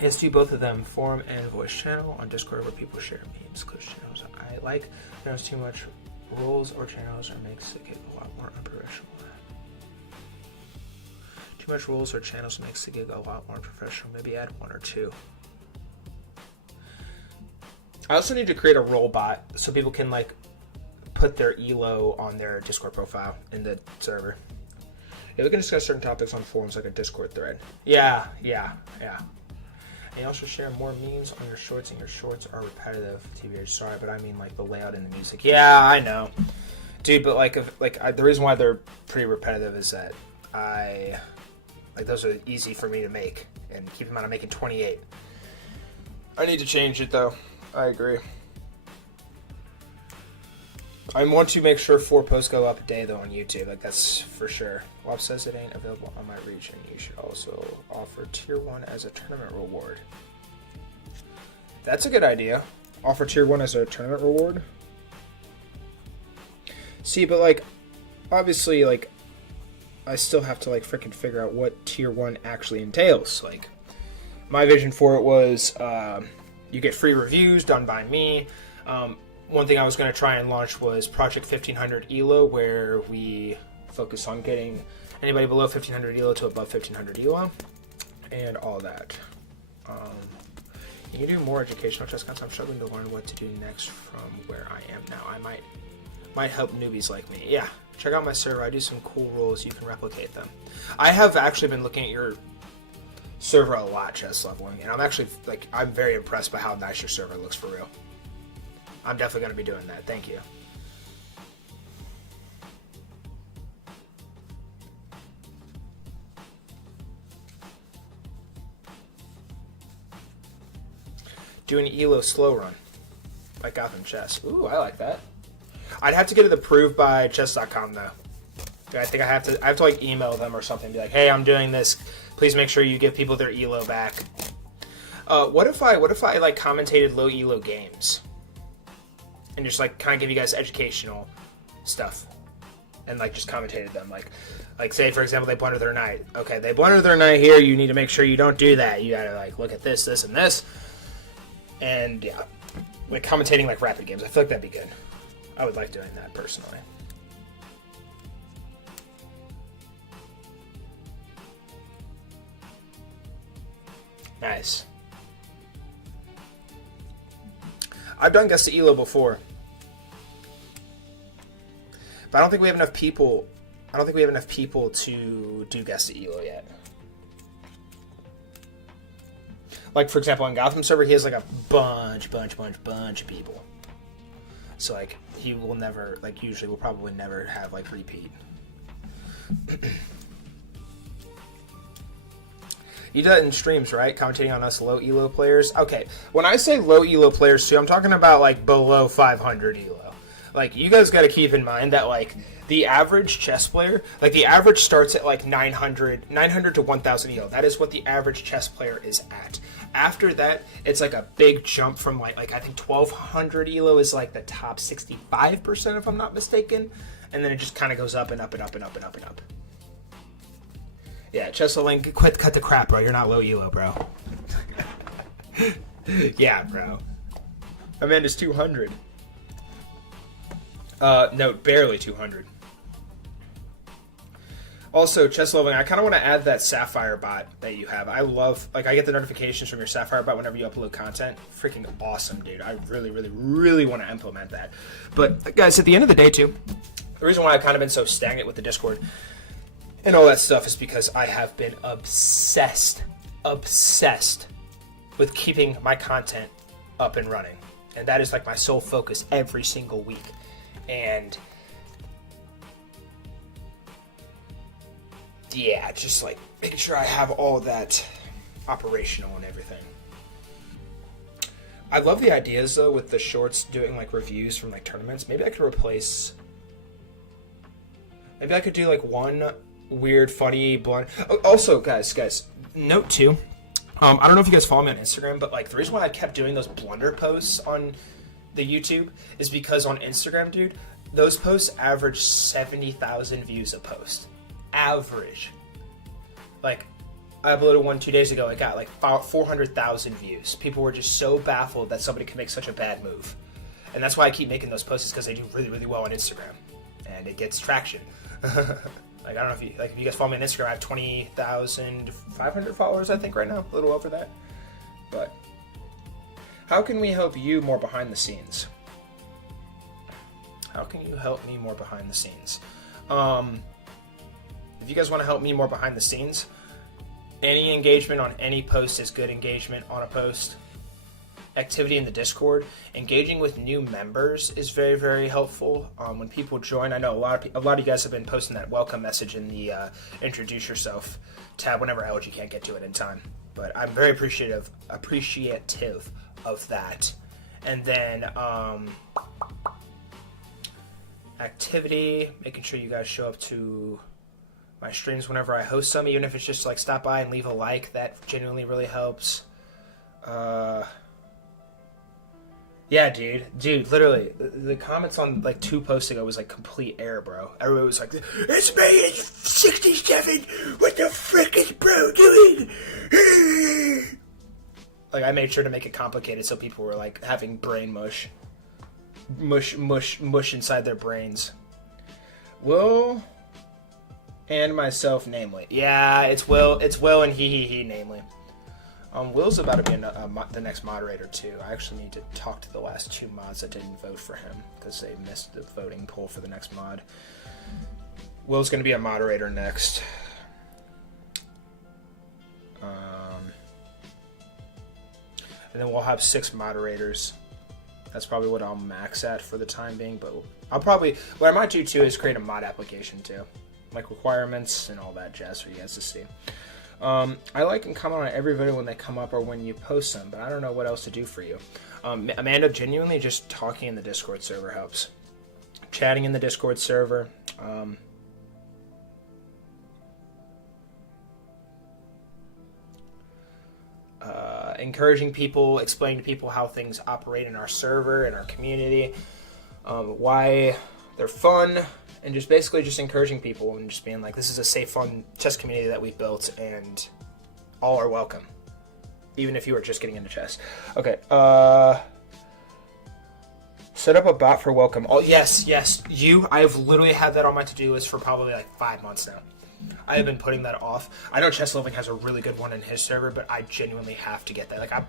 Yes, do both of them, forum and voice channel on Discord where people share memes, close channels. I like there's too much roles or channels or makes it get a lot more unprofessional. Too much roles or channels makes the gig a lot more professional. Maybe add 1 or 2. I also need to create a role bot so people can like put their elo on their Discord profile in the server. Yeah, we can discuss certain topics on forums like a Discord thread. Yeah. And you also share more memes on your shorts, and your shorts are repetitive. TBH, sorry, but I mean like the layout and the music. Yeah, I know, dude. But the reason why they're pretty repetitive is that those are easy for me to make, and keep in mind I'm making 28. I need to change it though. I agree. I want to make sure 4 posts go up a day though on YouTube. Like that's for sure. WAP says it ain't available on my region. You should also offer tier 1 as a tournament reward. That's a good idea. Offer tier 1 as a tournament reward. See, but like, obviously, like, I still have to like freaking figure out what tier 1 actually entails. Like, my vision for it was you get free reviews done by me. One thing I was going to try and launch was Project 1500 ELO, where we focus on getting anybody below 1500 ELO to above 1500 ELO, and all that. You do more educational chess content. I'm struggling to learn what to do next from where I am now. I might help newbies like me. Yeah, check out my server. I do some cool rules. You can replicate them. I have actually been looking at your server a lot, chess leveling, and I'm actually I'm very impressed by how nice your server looks for real. I'm definitely going to be doing that. Thank you. Do an ELO slow run. Like Gotham Chess. Ooh, I like that. I'd have to get it approved by chess.com though. I think I have to like email them or something. Be like, hey, I'm doing this. Please make sure you give people their ELO back. What if I like commentated low ELO games? And just like kind of give you guys educational stuff, and like just commentated them. Like say for example they blunder their knight. Okay, they blunder their knight here. You need to make sure you don't do that. You gotta like look at this, this, and this. And yeah, like commentating like rapid games. I feel like that'd be good. I would like doing that personally. Nice. I've done Guess the ELO before. But I don't think we have enough people. I don't think we have enough people to do Guess the ELO yet. Like for example, on Gotham server, he has like a bunch of people. So like he will never, like usually will probably never have like repeat. You do that in streams, right? Commentating on us low elo players. Okay, when I say low elo players too, I'm talking about like below 500 elo. Like you guys got to keep in mind that like the average chess player, like the average starts at like 900 to 1000 elo. That is what the average chess player is at. After that, it's like a big jump from like I think 1200 elo is like the top 65% if I'm not mistaken, and then it just kind of goes up and up and up and up and up and up. Yeah, Cheslink, cut the crap, bro. You're not low elo, bro. Yeah, bro. Amanda's 200. No, barely 200. Also, Chess Loving, I kind of want to add that Sapphire bot that you have. I love, like, I get the notifications from your Sapphire bot whenever you upload content. Freaking awesome, dude. I really, really, really want to implement that. But, guys, at the end of the day, too, the reason why I've kind of been so stagnant with the Discord and all that stuff is because I have been obsessed with keeping my content up and running. And that is, like, my sole focus every single week. And yeah, just like making sure I have all that operational and everything. I love the ideas though with the shorts doing like reviews from like tournaments. Maybe I could do like one weird, funny, blunt. Also, guys, note too. I don't know if you guys follow me on Instagram, but like the reason why I kept doing those blunder posts on the YouTube is because on Instagram, dude, those posts average 70,000 views a post. Average. Like, I uploaded one 2 days ago. I got like 400,000 views. People were just so baffled that somebody could make such a bad move. And that's why I keep making those posts, because they do really, really well on Instagram. And it gets traction. Like, I don't know if you guys follow me on Instagram, I have 20,500 followers, I think, right now. A little over that. But how can we help you more behind the scenes? How can you help me more behind the scenes? If you guys want to help me more behind the scenes, any engagement on any post is good engagement on a post. Activity in the Discord, engaging with new members is very, very helpful. When people join, I know a lot of you guys have been posting that welcome message in the introduce yourself tab whenever LG can't get to it in time. But I'm very appreciative of that. And then activity, making sure you guys show up to my streams whenever I host some, even if it's just like stop by and leave a like. That genuinely really helps. Yeah, dude, literally, the comments on like 2 posts ago was like complete air, bro. Everybody was like, "It's me, it's 67. What the frick is bro doing?" Like, I made sure to make it complicated so people were like having brain mush inside their brains. Will and myself, namely. Yeah, it's Will and he, namely. Will's about to be the next moderator too. I actually need to talk to the last 2 mods that didn't vote for him because they missed the voting poll for the next mod. Will's going to be a moderator next. And then we'll have 6 moderators. That's probably what I'll max at for the time being, but what I might do too is create a mod application too. Like requirements and all that jazz for you guys to see. I like and comment on every video when they come up or when you post them, but I don't know what else to do for you. Amanda, genuinely just talking in the Discord server helps. Chatting in the Discord server. Encouraging people, explaining to people how things operate in our server, in our community, why they're fun, and just basically just encouraging people and just being like, this is a safe, fun chess community that we built, and all are welcome, even if you are just getting into chess. Okay, set up a bot for welcome. Oh, yes, I've literally had that on my to-do list for probably like 5 months now. I have been putting that off. I know Chess Loving has a really good one in his server, but I genuinely have to get that. Like, I'm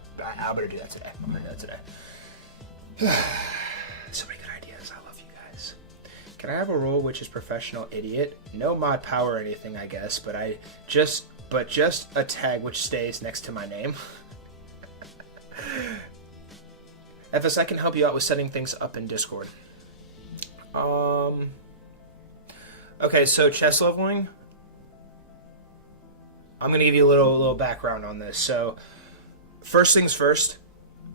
going to do that today. So many good ideas. I love you guys. Can I have a role which is professional idiot? No mod power or anything, I guess, but just a tag which stays next to my name. FS, I can help you out with setting things up in Discord. Okay, so Chess Leveling, I'm going to give you a little background on this. So, first things first,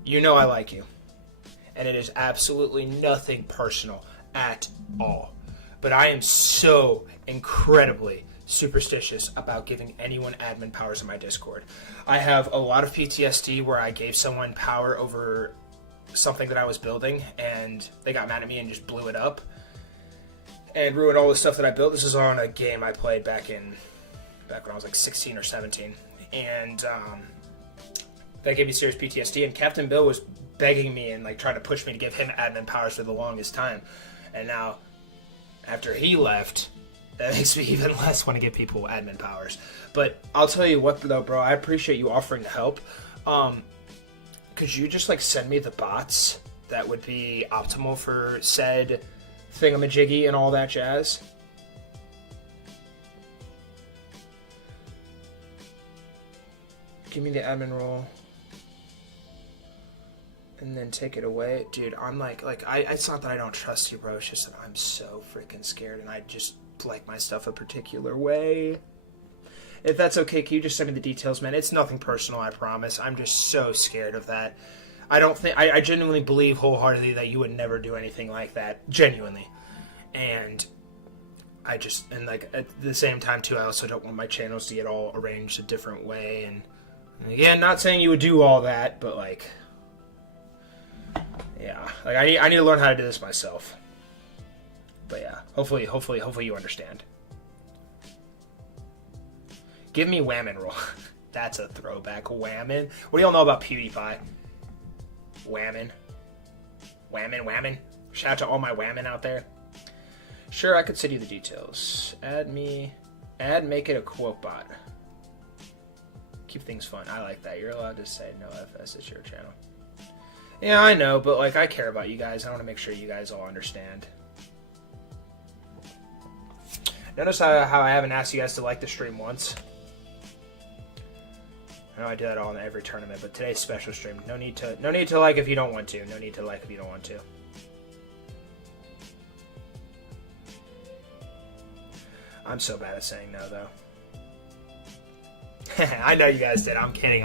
you know I like you. And it is absolutely nothing personal at all. But I am so incredibly superstitious about giving anyone admin powers in my Discord. I have a lot of PTSD where I gave someone power over something that I was building, and they got mad at me and just blew it up and ruined all the stuff that I built. This is on a game I played back when I was like 16 or 17, and that gave me serious PTSD. And Captain Bill was begging me and like trying to push me to give him admin powers for the longest time. And now, after he left, That makes me even less want to give people admin powers. But I'll tell you what, though, bro. I appreciate you offering to help. Could you just, like, send me the bots that would be optimal for said thingamajiggy and all that jazz? Give me the admin role. And then take it away. Dude, I'm like, it's not that I don't trust you, bro. It's just that I'm so freaking scared and I just like my stuff a particular way. If that's okay, can you just send me the details, man? It's nothing personal, I promise. I'm just so scared of that. I genuinely believe wholeheartedly that you would never do anything like that. Genuinely. And like, at the same time, too, I also don't want my channels to get all arranged a different way. And again, not saying you would do all that, but, like, yeah. Like, I need to learn how to do this myself. But, yeah. Hopefully you understand. Give me whammin' roll. That's a throwback. Whammin'. What do y'all know about PewDiePie? Whammin'. Whammin'. Shout out to all my whammin' out there. Sure, I could send you the details. Make it a quote bot. Keep things fun. I like that. You're allowed to say no FS. It's your channel. Yeah, I know, but, like, I care about you guys. I want to make sure you guys all understand. Notice how I haven't asked you guys to like the stream once. I know I do that all in every tournament, but today's special stream. No need to like if you don't want to. No need to like if you don't want to. I'm so bad at saying no, though. I know you guys did. I'm kidding.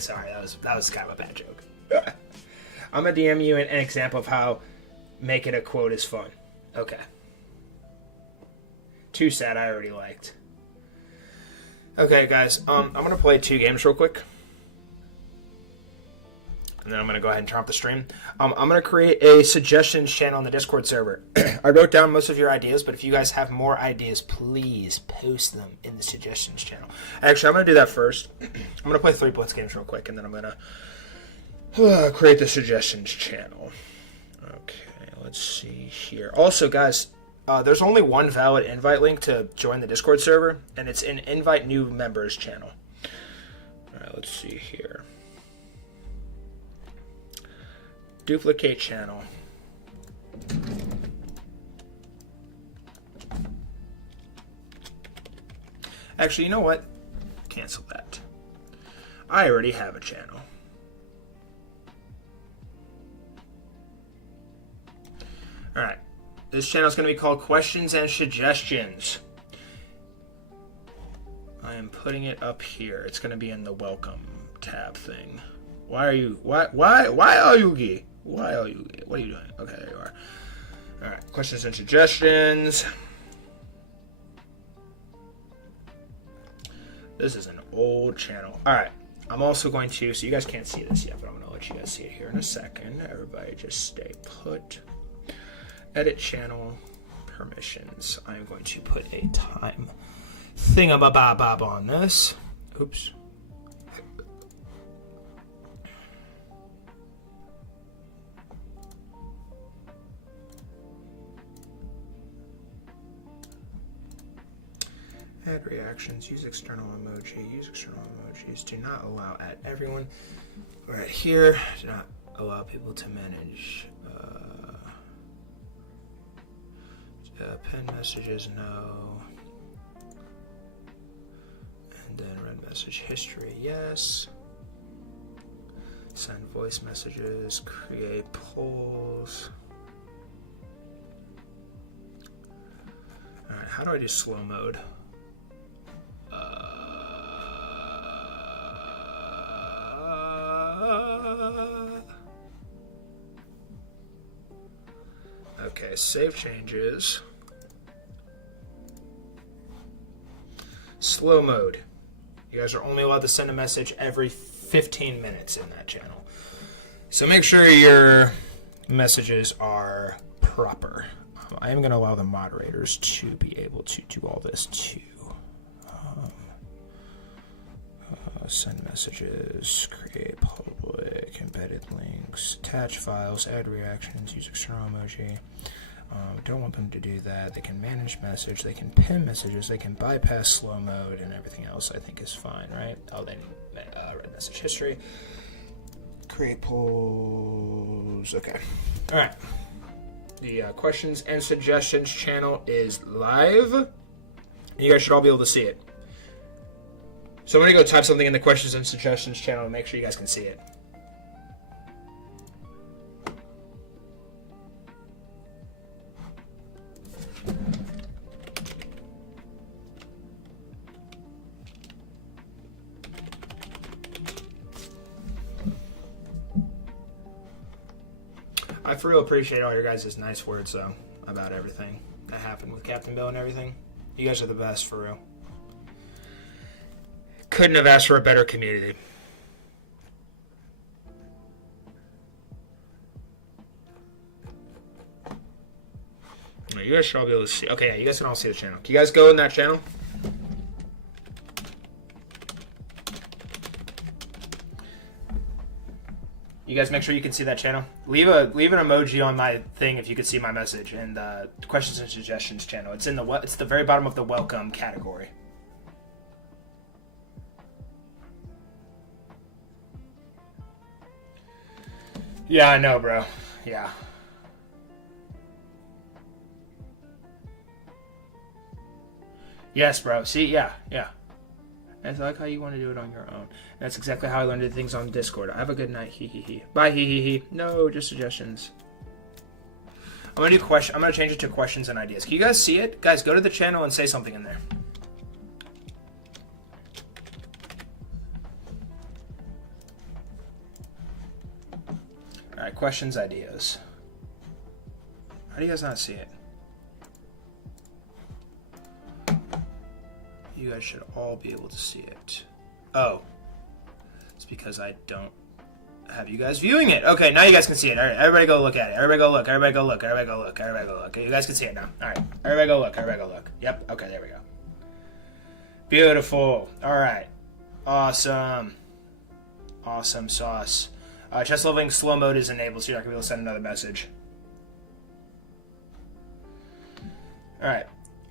Sorry, that was kind of a bad joke. I'm gonna DM you an example of how making a quote is fun. Okay. Too sad. I already liked. Okay, guys. I'm gonna play 2 games real quick, and then I'm gonna go ahead and turn off the stream. I'm gonna create a suggestions channel on the Discord server. I wrote down most of your ideas, but if you guys have more ideas, please post them in the suggestions channel. Actually, I'm gonna do that first. I'm gonna play 3 Blitz games real quick, and then I'm gonna create the suggestions channel. Okay, let's see here. Also, guys, there's only one valid invite link to join the Discord server, and it's in Invite New Members channel. All right, let's see here. Duplicate channel. Actually, you know what? Cancel that. I already have a channel. Alright. This channel is going to be called Questions and Suggestions. I am putting it up here. It's going to be in the welcome tab thing. Why are you Why are you gay? Why are you gay? What are you doing? Okay, there you are. Alright, questions and suggestions. This is an old channel. Alright, I'm also going to, so you guys can't see this yet, but I'm going to let you guys see it here in a second. Everybody just stay put. Edit channel permissions. I'm going to put a time thingamabob on this. Oops. Add reactions, use external emoji, use external emojis, do not allow at everyone. Right here, do not allow people to manage pen messages, no. And then read message history, yes. Send voice messages, create polls. Alright, how do I do slow mode? Okay, save changes. Slow mode. You guys are only allowed to send a message every 15 minutes in that channel. So make sure your messages are proper. I am going to allow the moderators to be able to do all this too. Send messages, create public, embedded links, attach files, add reactions, use external emoji. Don't want them to do that. They can manage message, they can pin messages, they can bypass slow mode, and everything else I think is fine, right? Oh, then read message history. Create polls. Okay. All right. The questions and suggestions channel is live. You guys should all be able to see it. So I'm going to go type something in the questions and suggestions channel and make sure you guys can see it. I for real appreciate all your guys' nice words, though, about everything that happened with Captain Bill and everything. You guys are the best, for real. Couldn't have asked for a better community. You guys should all be able to see. Okay, yeah, you guys can all see the channel. Can you guys go in that channel? You guys make sure you can see that channel. Leave an emoji on my thing if you could see my message, and questions and suggestions channel. It's the very bottom of the welcome category. Yeah, I know, bro. Yeah. Yes, bro. See, yeah. That's like how you want to do it on your own. That's exactly how I learned to do things on Discord. Have a good night. Hee hee hee. Bye. Hee hee hee. No, just suggestions. I'm gonna change it to questions and ideas. Can you guys see it? Guys, go to the channel and say something in there. All right, questions, ideas. How do you guys not see it? You guys should all be able to see it. Oh. It's because I don't have you guys viewing it. Okay, now you guys can see it. All right, everybody go look at it. Everybody go look. Everybody go look. Everybody go look. Everybody go look. You guys can see it now. All right, everybody go look. Everybody go look. Yep, okay, there we go. Beautiful. All right. Awesome. Awesome sauce. Chest leveling slow mode is enabled, so you're not going to be able to send another message. All right.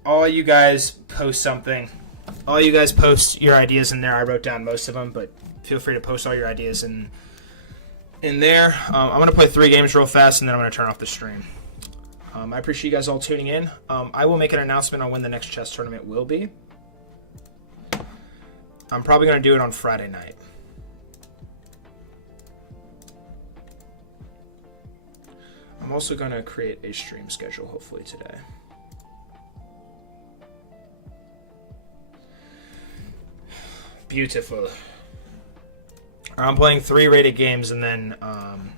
All you guys post something. All you guys post your ideas in there. I wrote down most of them, but feel free to post all your ideas in there. I'm going to play 3 games real fast, and then I'm going to turn off the stream. I appreciate you guys all tuning in. I will make an announcement on when the next chess tournament will be. I'm probably going to do it on Friday night. I'm also going to create a stream schedule, hopefully, today. Beautiful. I'm playing 3 rated games, and then I'm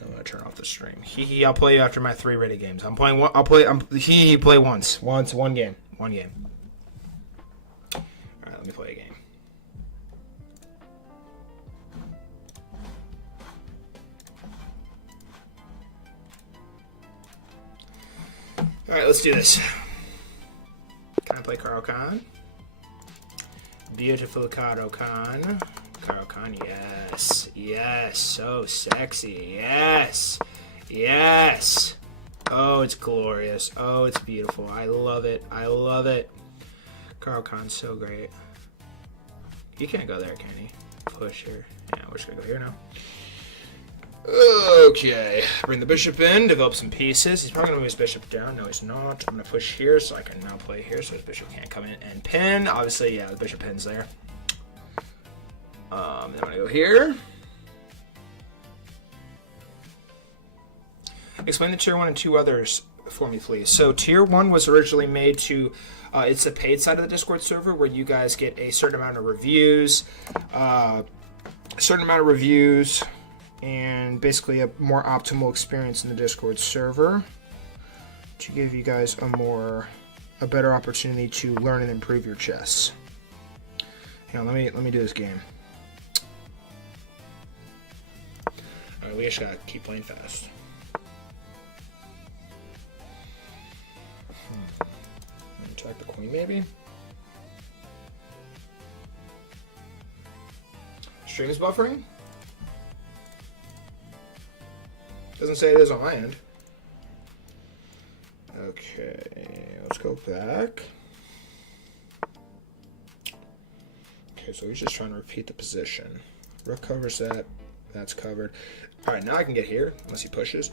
gonna turn off the stream. I'll play you after my 3 rated games. I'm playing one. Play once. One game. All right, let me play a game. All right, let's do this. Can I play Karo Khan? Beautiful Karo Khan. Karo Khan, yes. Yes, so sexy. Yes. Yes. Oh, it's glorious. Oh, it's beautiful. I love it. I love it. Karo Khan's so great. You can't go there, can he? Push here. Yeah, we're just going to go here now. Okay, bring the bishop in, develop some pieces. He's probably going to move his bishop down. No, he's not. I'm going to push here so I can now play here so his bishop can't come in and pin. Obviously, yeah, the bishop pins there. Then I'm going to go here. Explain the tier 1 and 2 others for me, please. So tier 1 was originally made to, it's the paid side of the Discord server where you guys get a certain amount of reviews, and basically a more optimal experience in the Discord server to give you guys a better opportunity to learn and improve your chess. Hang on, let me do this game. Alright, we just gotta keep playing fast. Attack the queen, maybe? Stream is buffering? Doesn't say it is on my end. Okay, let's go back. Okay, so he's just trying to repeat the position. Rook covers that. That's covered. All right, now I can get here, unless he pushes.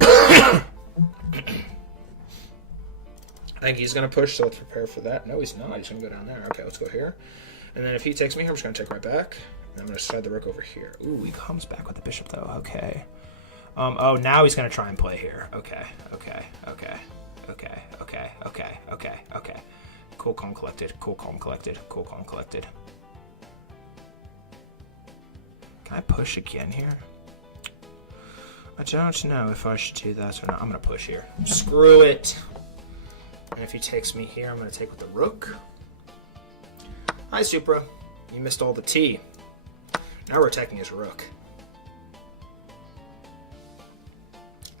I think he's going to push, so let's prepare for that. No, he's not. He's going to go down there. Okay, let's go here. And then if he takes me here, I'm just going to take right back. And I'm going to slide the rook over here. Ooh, he comes back with the bishop, though. Okay. Oh, now he's going to try and play here. Okay. Cool, calm, collected. Cool, calm, collected. Cool, calm, collected. Can I push again here? I don't know if I should do that or not. I'm going to push here. Screw it. And if he takes me here, I'm going to take with the rook. Hi, Supra. You missed all the T. Now we're attacking his rook.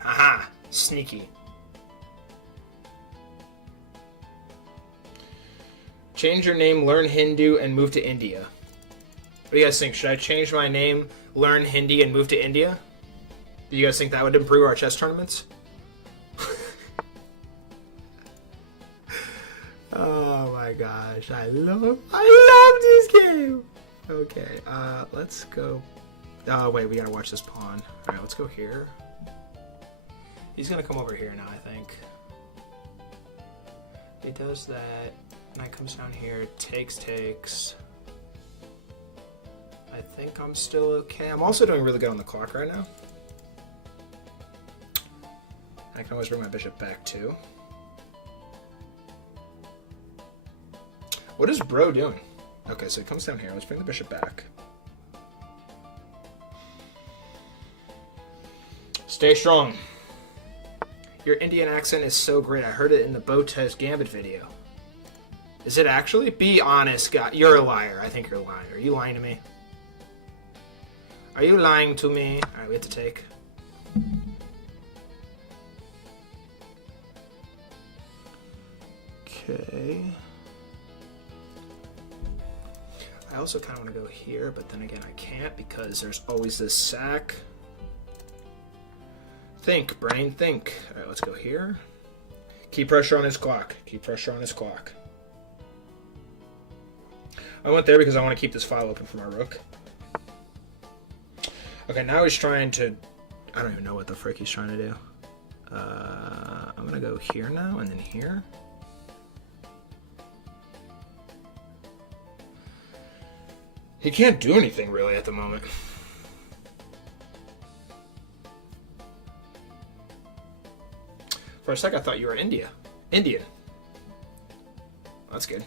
Aha! Sneaky. Change your name, learn Hindu, and move to India. What do you guys think? Should I change my name, learn Hindi, and move to India? Do you guys think that would improve our chess tournaments? Oh my gosh, I love this game. Okay, let's go. Oh wait, we gotta watch this pawn. All right, let's go here. He's gonna come over here now, I think. He does that. Knight comes down here. Takes. I think I'm still okay. I'm also doing really good on the clock right now. I can always bring my bishop back too. What is bro doing? Okay, so he comes down here. Let's bring the bishop back. Stay strong. Your Indian accent is so great. I heard it in the Botez Gambit video. Is it actually? Be honest, God. You're a liar. I think you're lying. Are you lying to me? Are you lying to me? All right, we have to take. Okay. I also kind of want to go here, but then again I can't because there's always this sack. Think, brain, think. All right, let's go here. Keep pressure on his clock. Keep pressure on his clock. I went there because I want to keep this file open for my rook. Okay, now he's trying to... I don't even know what the frick he's trying to do. I'm going to go here now and then here. He can't do anything really at the moment. For a sec, I thought you were Indian. That's good.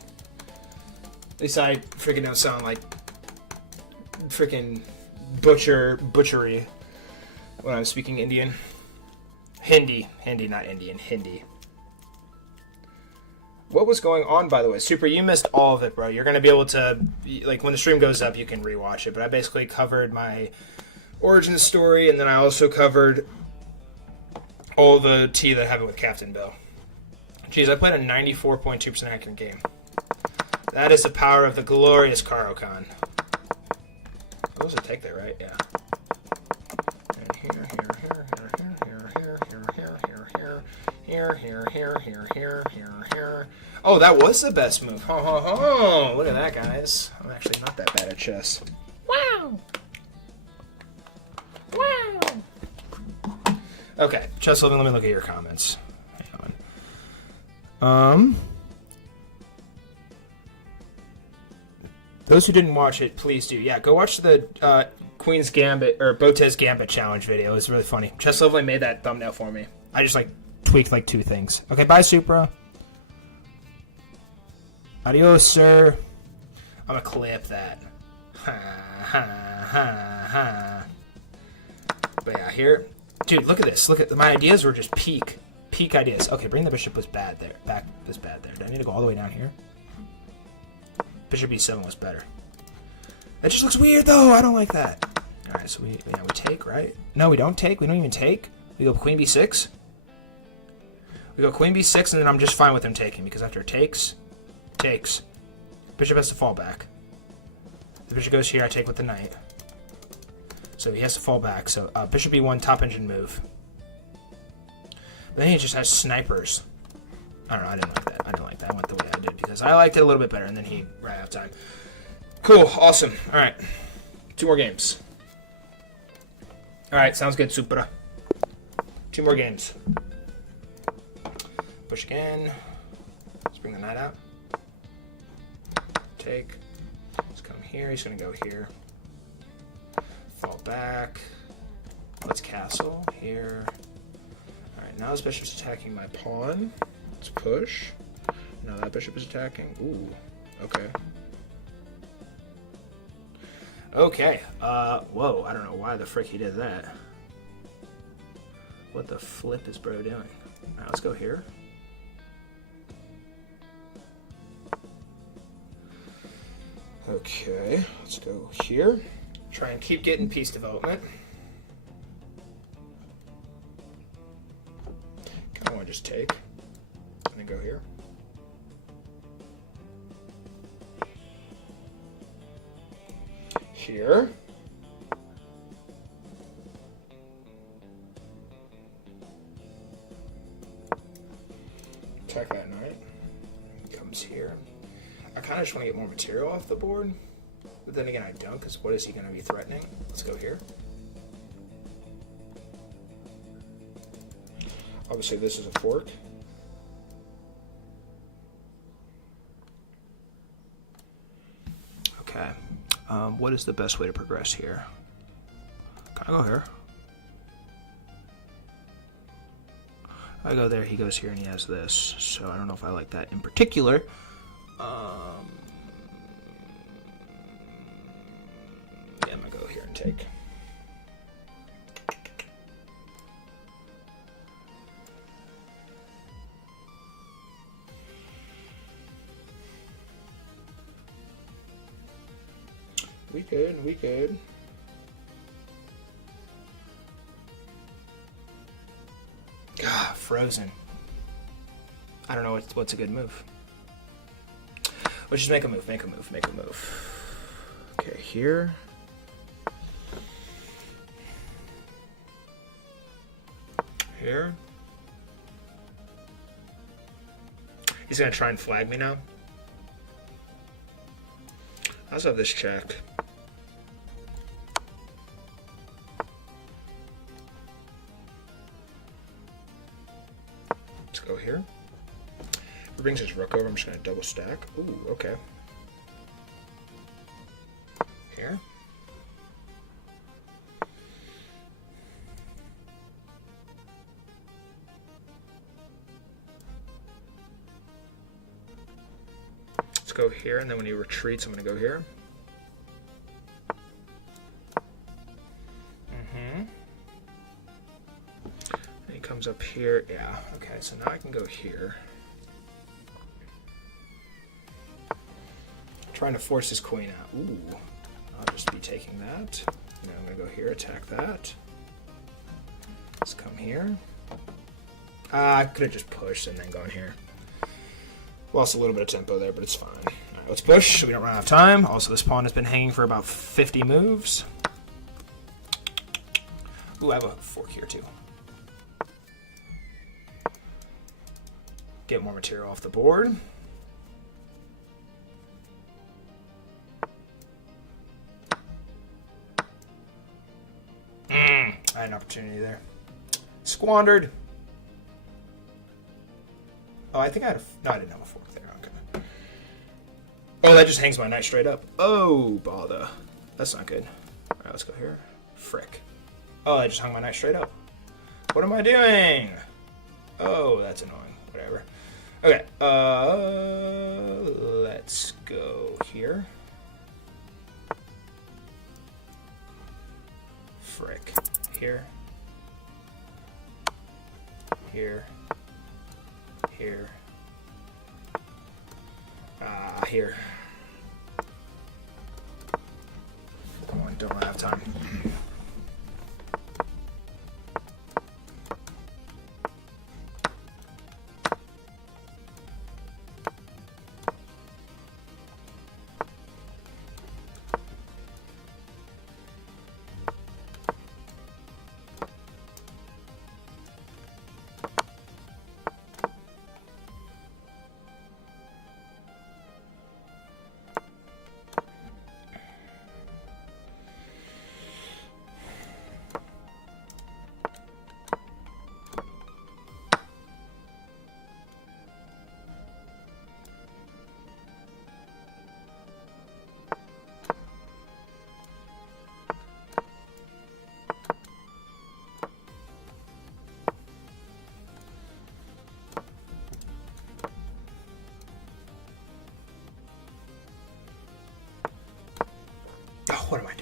At least I freaking don't sound like freaking butchery when I'm speaking Indian. Hindi, not Indian. Hindi. What was going on, by the way? Super, you missed all of it, bro. You're going to be able to, like, when the stream goes up, you can rewatch it. But I basically covered my origin story, and then I also covered all the tea that happened with Captain Bill. Jeez, I played a 94.2% accurate game. That is the power of the glorious Karo Khan. What was it? Take that, right? Yeah. And here. Oh, that was the best move. Ho, ho, ho. Look at that, guys. I'm actually not that bad at chess. Wow. Okay, Chess Living, let me look at your comments. Hang on. Those who didn't watch it, please do. Yeah, go watch the Queen's Gambit, or Botez Gambit challenge video. It was really funny. Chess Lovely made that thumbnail for me. I just, tweaked, 2 things. Okay, bye, Supra. Adios, sir. I'm gonna clip that. But yeah, here. Dude, look at this. Look at my ideas were just peak ideas. Okay, bring the bishop was bad there. Back was bad there. Do I need to go all the way down here? Bishop b7 was better. That just looks weird though. I don't like that. All right, so we take, right? No, we don't take. We don't even take. We go queen b6. We go queen b6, and then I'm just fine with him taking because after it takes. Bishop has to fall back. The bishop goes here. I take with the knight. So he has to fall back. So bishop e1, top engine move. But then he just has snipers. I don't know. I didn't like that. I didn't like that. I went the way I did because I liked it a little bit better, and then he ran out of time. Cool. Awesome. All right. 2 more games. All right. Sounds good, Supra. 2 more games. Push again. Let's bring the knight out. Take. Let's come here. He's going to go here. Fall back. Let's castle here. All right. Now this bishop's attacking my pawn. Let's push. Now that bishop is attacking. Ooh. Okay. Okay. Whoa. I don't know why the frick he did that. What the flip is bro doing? All right, let's go here. Okay, let's go here. Try and keep getting piece development. Kind of want to just take and then go here. Here. Attack that knight. Comes here. I kind of just want to get more material off the board. But then again, I don't, because what is he going to be threatening? Let's go here. Obviously, this is a fork. Okay. What is the best way to progress here? Can I go here? I go there, he goes here, and he has this. So I don't know if I like that in particular. Yeah, I'm gonna go here and take. We could. God, frozen. I don't know what's a good move. Let's just make a move. Okay, here. Here. He's gonna try and flag me now. I also have this check. Let's go here. If he brings his rook over, I'm just gonna double stack. Ooh, okay. Here. Let's go here, and then when he retreats, I'm gonna go here. And he comes up here. Yeah, okay, so now I can go here. Trying to force his queen out. Ooh, I'll just be taking that. Now I'm gonna go here, attack that. Let's come here. I could have just pushed and then gone here. Lost a little bit of tempo there, but it's fine. All right, let's push so we don't run out of time. Also, this pawn has been hanging for about 50 moves. Ooh, I have a fork here too. Get more material off the board. I had an opportunity there. Squandered. Oh, I think I had a... No, I didn't have a fork there. Okay. Oh, that just hangs my knight straight up. Oh, bother. That's not good. All right, let's go here. Frick. Oh, I just hung my knight straight up. What am I doing? Oh, that's annoying. Whatever. Okay. Let's go here. Frick. Here. Here. Here. Here. Come on, don't run out of time.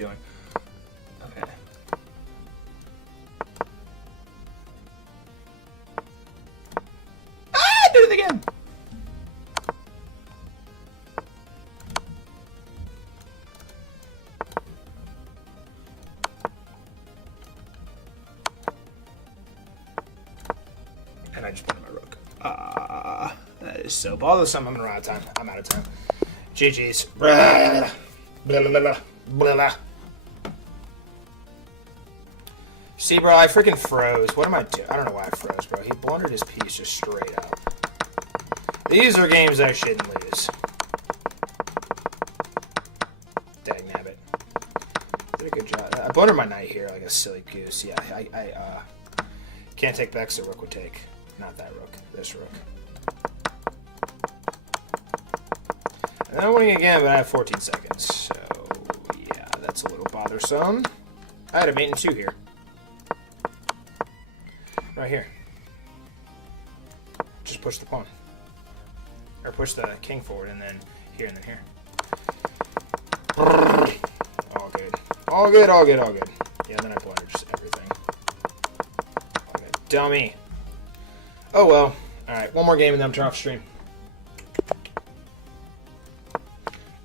doing? Okay. Ah! Did it again! And I just put in my rook. That is so bothersome. I'm gonna run out of time. I'm out of time. GG's. Blah, blah, blah, blah, blah, blah. See, bro, I freaking froze. What am I doing? I don't know why I froze, bro. He blundered his piece just straight up. These are games I shouldn't lose. Dang nabbit. Did a good job. I blundered my knight here like a silly goose. Yeah, I can't take back, so rook would take. Not that rook. This rook. And then I'm winning again, but I have 14 seconds. So, yeah, that's a little bothersome. I had a mate in 2 here. Right here. Just push the pawn. Or push the king forward, and then here, and then here. All good. All good, all good, all good. Yeah, then I blundered just everything. All good. Dummy. Oh, well. Alright, one more game, and then I'm turning off stream.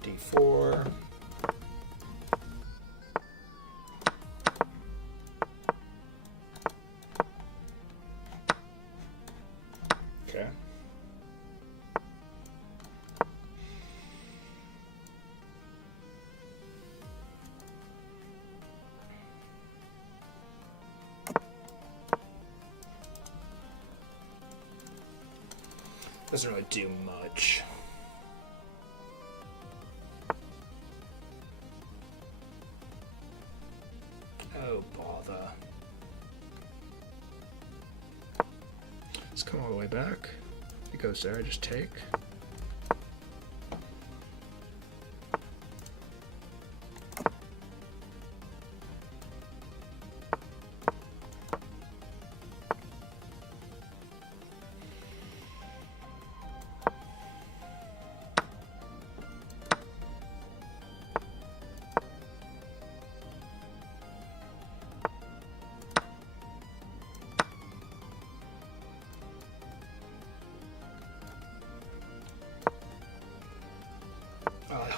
D4. Okay. Doesn't really do much. Oh, bother. Let's come all the way back. It goes there, I just take.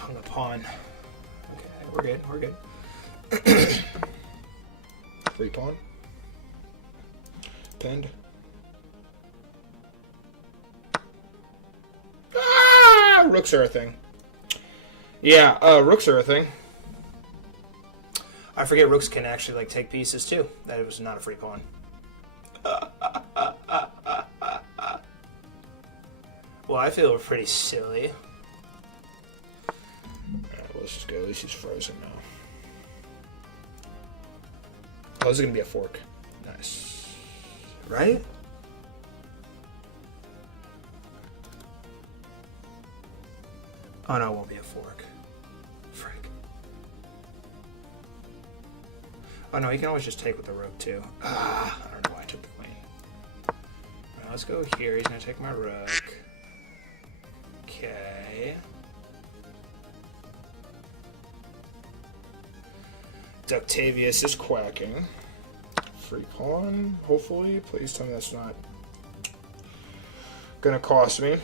On the pawn. Okay, we're good, we're good. Free pawn. Pinned. Ah! Rooks are a thing. Yeah, rooks are a thing. I forget rooks can actually, like, take pieces, too. That it was not a free pawn. Well, I feel pretty silly. Let's just go. At least he's frozen now. Oh, this is going to be a fork. Nice. Right? Oh, no, it won't be a fork. Frick. Oh, no, he can always just take with the rook, too. Ah, I don't know why I took the queen. Right, let's go here. He's going to take my rook. Okay. Octavius is quacking. Free pawn, hopefully. Please tell me that's not gonna cost me.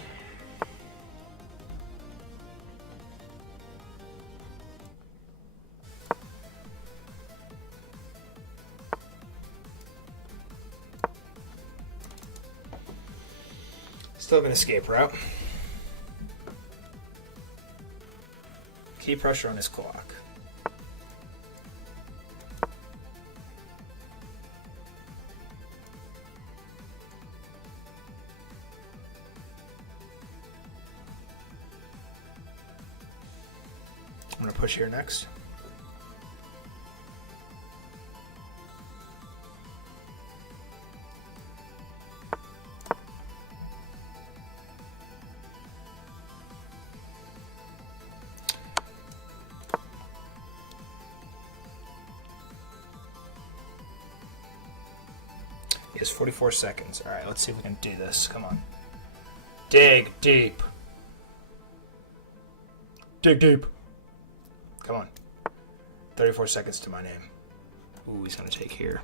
Still have an escape route. Keep pressure on his clock. I'm going to push here next. He has 44 seconds. All right, let's see if we can do this. Come on. Dig deep. Dig deep. Come on. 34 seconds to my name. Ooh, he's going to take here.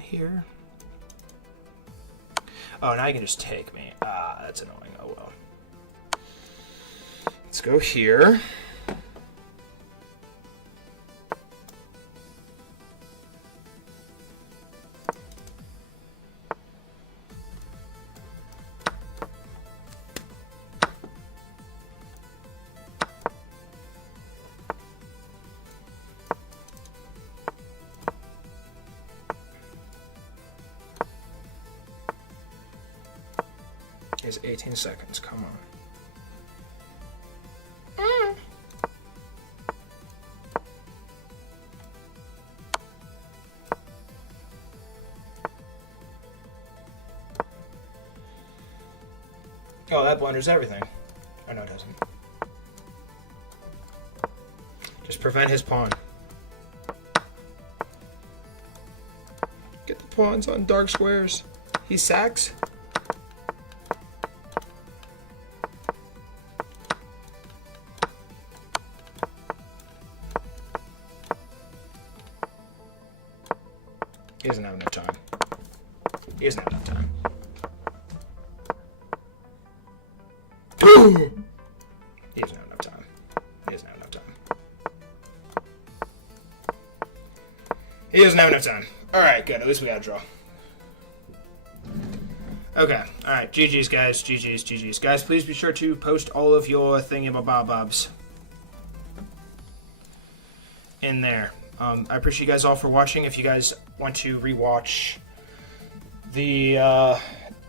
Here. Oh, now you can just take me. That's annoying. Oh, well. Let's go here. Is 18 seconds. Come on. Oh, that blunders everything. Oh, no, it doesn't. Just prevent his pawn. Get the pawns on dark squares. He sacks. He doesn't have enough time. He doesn't have enough time. He doesn't have enough time. He doesn't have enough time. He doesn't have enough time. Alright, good. At least we got a draw. Okay. Alright. GG's, guys. GG's. Guys, please be sure to post all of your thingamabobs in there. I appreciate you guys all for watching. If you guys want to rewatch the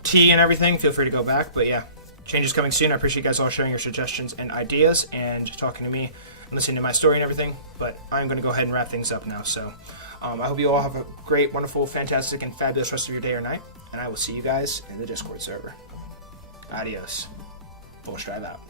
tea and everything, feel free to go back. But yeah, changes coming soon. I appreciate you guys all sharing your suggestions and ideas and talking to me and listening to my story and everything. But I'm going to go ahead and wrap things up now. So I hope you all have a great, wonderful, fantastic, and fabulous rest of your day or night. And I will see you guys in the Discord server. Adios. Bull Strive out.